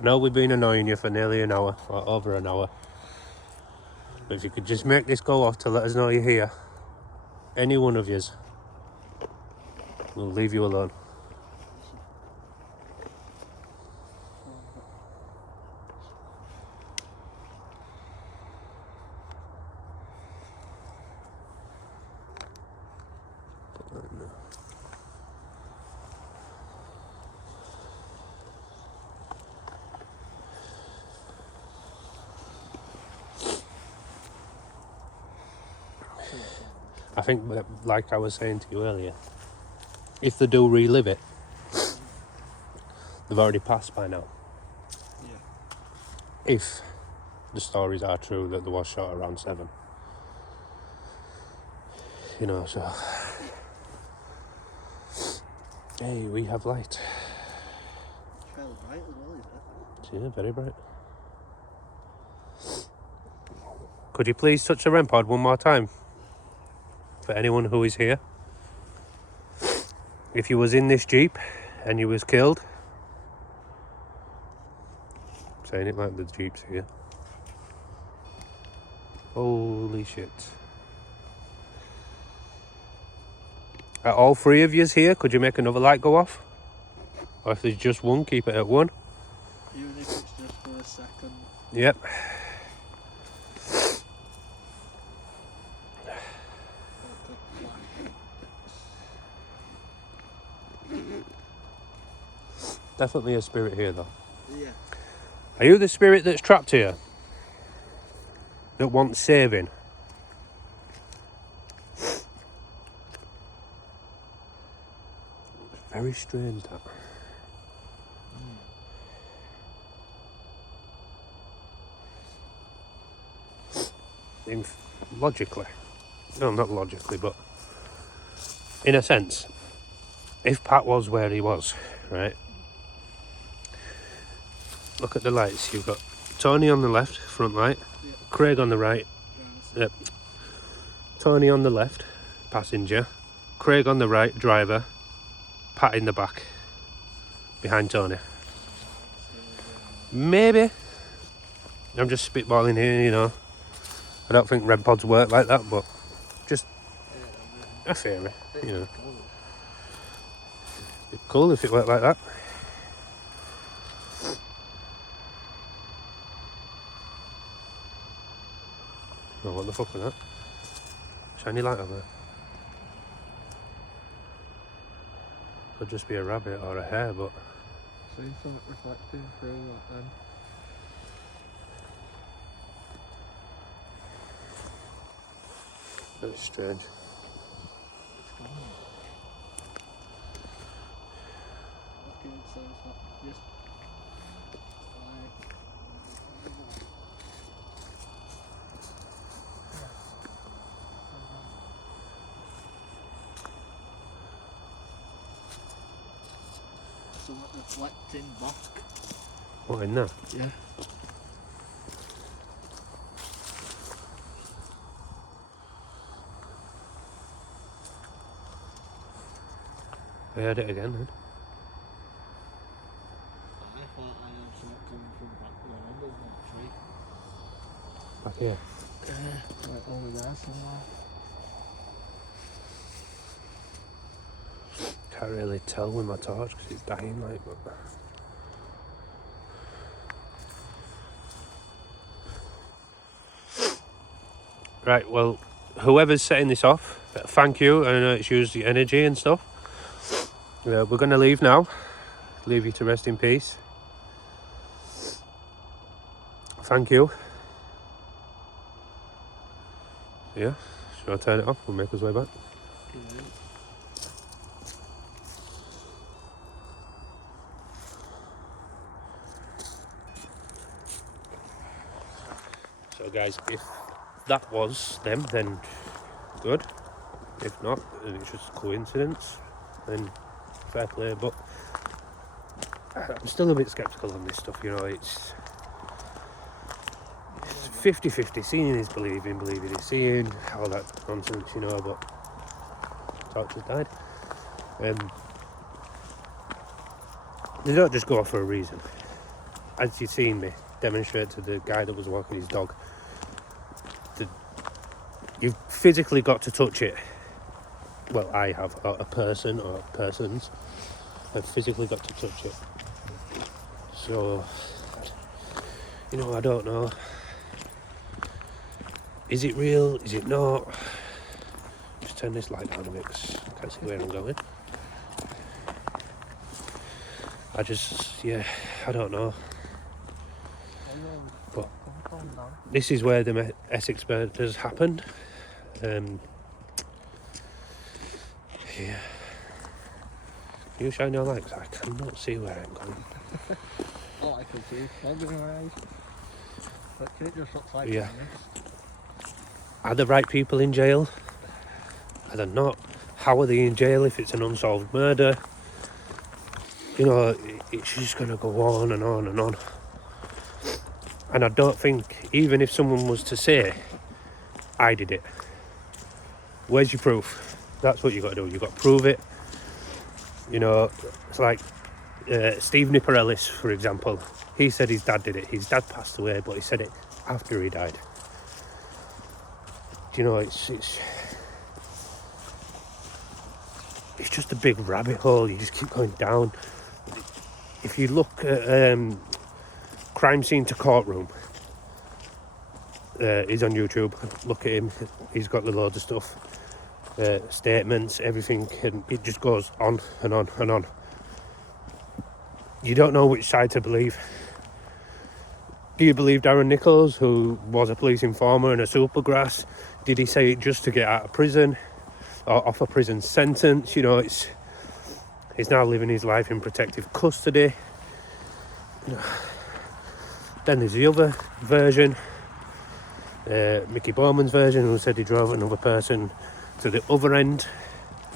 I know we've been annoying you for nearly an hour, or over an hour. But if you could just make this go off to let us know you're here, any one of yous, we'll leave you alone. I think, like I was saying to you earlier, if they do relive it, they've already passed by now. Yeah. If the stories are true that there was shot around 7. You know, so... Hey, we have light. It's fairly bright as well, isn't it? Yeah, very bright. Could you please touch the REM pod one more time? For anyone who is here. If you was in this Jeep and you was killed, I'm saying it like the Jeep's here. Holy shit. Are all 3 of yous here? Could you make another light go off? Or if there's just one, keep it at 1. Even if it's just for a second. Yep. Definitely a spirit here though. Yeah. Are you the spirit that's trapped here? That wants saving? Very strange that. Logically. No, not logically, but in a sense, if Pat was where he was, right? Look at the lights. You've got Tony on the left, front light. Yeah. Craig on the right. Yes. Yep. Tony on the left, passenger. Craig on the right, driver. Pat in the back, behind Tony. Maybe. I'm just spitballing here, you know. I don't think REM pods work like that, but just a theory, you know. It'd be cool if it worked like that. Oh, what the fuck was that? Shiny light on there. Could just be a rabbit or a hare, but... See something reflecting through that then. Very strange. It's gone. Okay, so it's not just like... So what, reflecting back? What, in there? Yeah. I heard it again then. Back here. Right over there somewhere. Can't really tell with my torch because it's dying like, but... Right, well, whoever's setting this off, thank you. I know it's used the energy and stuff. We're going to leave now. Leave you to rest in peace. Thank you. Yeah, shall I turn it off? We'll make us way back. So guys, if that was them, then good. If not, then it's just coincidence, then fair play. But I'm still a bit sceptical on this stuff, you know. It's 50-50. Seeing is believing, believing is seeing, all that nonsense, you know. But Torch has died. They don't just go off for a reason. As you've seen me demonstrate to the guy that was walking his dog, you've physically got to touch it. Well, I have, or a person or persons have physically got to touch it. So, you know, I don't know. Is it real? Is it not? Just turn this light down a bit because I can't see where I'm going. I don't know. But this is where the Essex murders happened. Yeah. Can you shine your lights? I cannot see where I'm going. Oh, I can see. Fog in my eyes. But it just looks like yeah. Are the right people in jail? Are they not? How are they in jail if it's an unsolved murder? You know, it's just going to go on and on and on. And I don't think, even if someone was to say, I did it, where's your proof? That's what you got to do. You got to prove it. You know, it's like Steve Niporellis, for example. He said his dad did it. His dad passed away, but he said it after he died. You know, it's just a big rabbit hole. You just keep going down. If you look at crime scene to courtroom, he's on YouTube. Look at him. He's got loads of stuff, statements, everything, and it just goes on and on and on. You don't know which side to believe. Do you believe Darren Nichols, who was a police informer and a supergrass? Did he say it just to get out of prison or off a prison sentence? You know, he's now living his life in protective custody. You know. Then there's the other version, Mickey Bowman's version, who said he drove another person to the other end.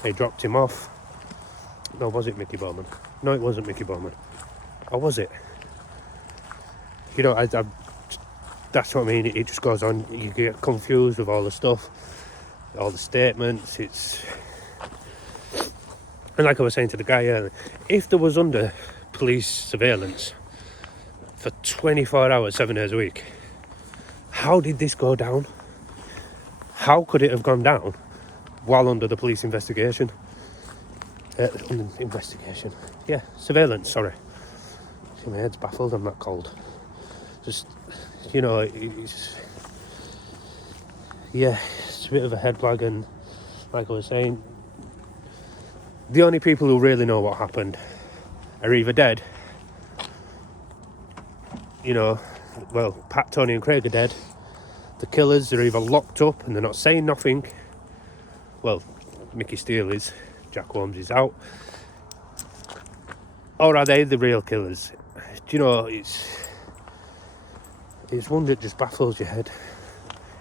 They dropped him off. No, was it Mickey Bowman? No, it wasn't Mickey Bowman. Or was it? You know, that's what I mean. It just goes on. You get confused with all the stuff, all the statements. And like I was saying to the guy earlier, if there was under police surveillance for 24 hours, 7 days a week, how did this go down? How could it have gone down while under the police investigation? Yeah, surveillance, sorry. See, my head's baffled, I'm not cold. Just, you know, it's a bit of a head blag, and like I was saying, the only people who really know what happened are either dead, you know, well, Pat, Tony and Craig are dead. The killers are either locked up and they're not saying nothing. Well, Mickey Steele is, Jack Holmes is out. Or are they the real killers? Do you know, it's one that just baffles your head.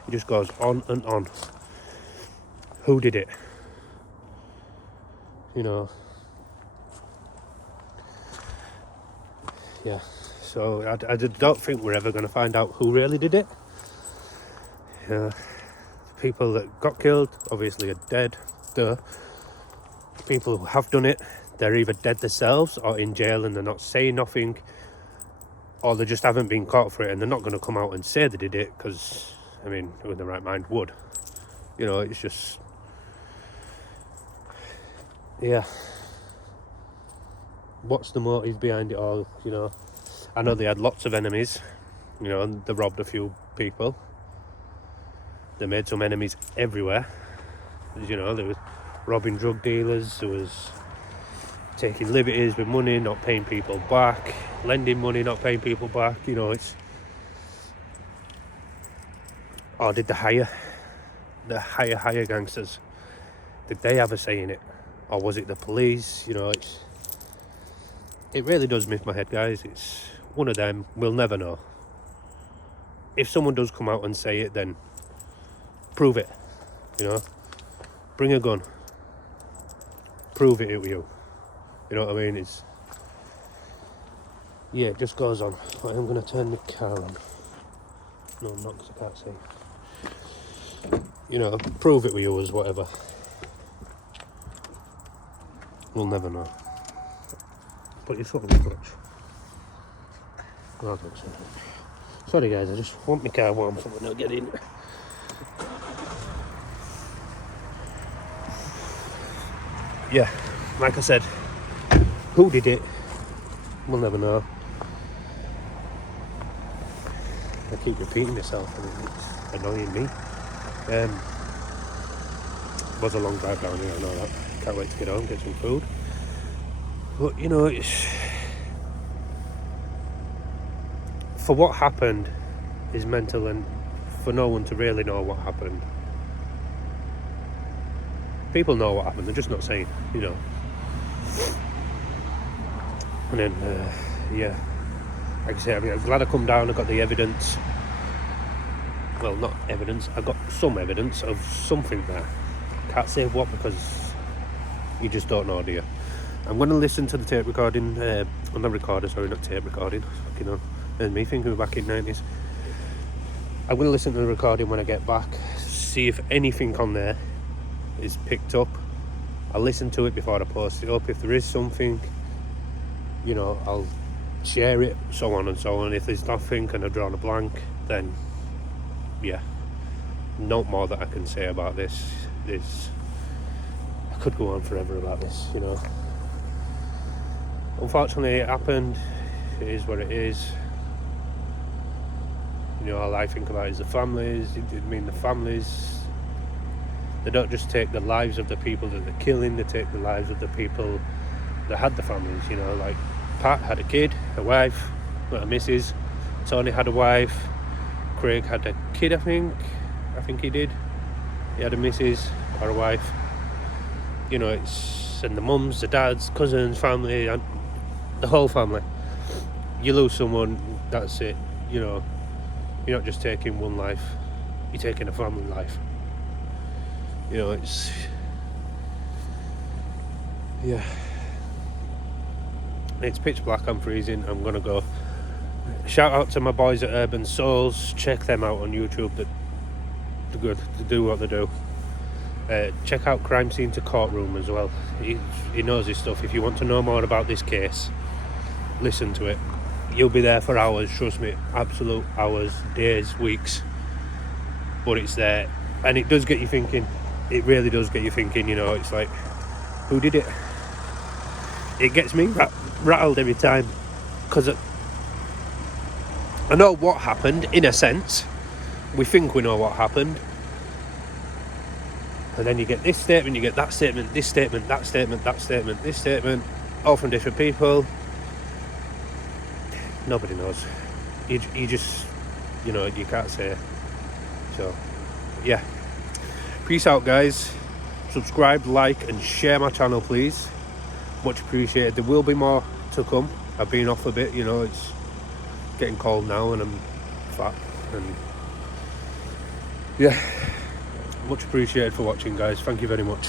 It just goes on and on. Who did it? You know. Yeah. So I don't think we're ever going to find out who really did it. The people that got killed obviously are dead. The people who have done it, they're either dead themselves or in jail and they're not saying nothing, or they just haven't been caught for it and they're not going to come out and say they did it because I mean, who in the right mind would? You know, it's just, yeah. What's the motive behind it all, you know? I know they had lots of enemies, you know, and they robbed a few people. They made some enemies everywhere. You know, there was robbing drug dealers, there was taking liberties with money, not paying people back, lending money, not paying people back, you know, it's... Or did the higher gangsters, did they have a say in it? Or was it the police? You know, it really does miss my head, guys. It's one of them, we'll never know. If someone does come out and say it, then prove it, you know. Bring a gun. Prove it with you. You know what I mean? It's... Yeah, it just goes on. But I'm going to turn the car on. No, I'm not, because I can't see. You know, prove it with you as whatever. We'll never know. But you thought of much. I don't think so. Sorry guys, I just want my car warm so we're not getting... Yeah, like I said, who did it? We'll never know. I keep repeating myself and it's annoying me. Was a long drive down here, I know that. Can't wait to get home, get some food. But you know, it's... For what happened is mental, and for no one to really know what happened. People know what happened, they're just not saying, you know. And then, yeah, like I say, I mean, I'm glad I come down, I got the evidence. Well, not evidence, I got some evidence of something there. Can't say what, because you just don't know, do you? I'm going to listen to the tape recording, on the recorder, sorry, not tape recording, fucking on, and me thinking we're back in 90s. I'm going to listen to the recording when I get back, see if anything on there is picked up. I'll listen to it before I post it up. If there is something, you know, I'll share it, so on and so on. If there's nothing and I've drawn a blank, then yeah, not more that I can say about this. I could go on forever about this, you know. Unfortunately, it happened. It is what it is. You know, all I think about is the families. I mean, the families, they don't just take the lives of the people that they're killing, they take the lives of the people that had the families, you know, like Pat had a kid, a wife, a missus, Tony had a wife, Craig had a kid, I think he did. He had a missus or a wife. You know, it's... And the mums, the dads, cousins, family, and the whole family. You lose someone, that's it, you know. You're not just taking one life, you're taking a family life. You know, it's... Yeah. It's pitch black, I'm freezing, I'm gonna go. Shout out to my boys at Urban Souls, check them out on YouTube, they're good, they do what they do. Check out Crime Scene to Courtroom as well, he knows his stuff. If you want to know more about this case, listen to it. You'll be there for hours, trust me, absolute hours, days, weeks, but it's there, and it does get you thinking. It really does get you thinking, you know. It's like, who did it? It gets me rattled every time, because I know what happened, in a sense. We think we know what happened, and then you get this statement, you get that statement, this statement, that statement, that statement, this statement, all from different people. Nobody knows. You just, you know, you can't say. So, yeah. Peace out, guys. Subscribe, like, and share my channel, please. Much appreciated. There will be more to come. I've been off a bit, you know, it's getting cold now and I'm fat. And yeah, much appreciated for watching, guys. Thank you very much.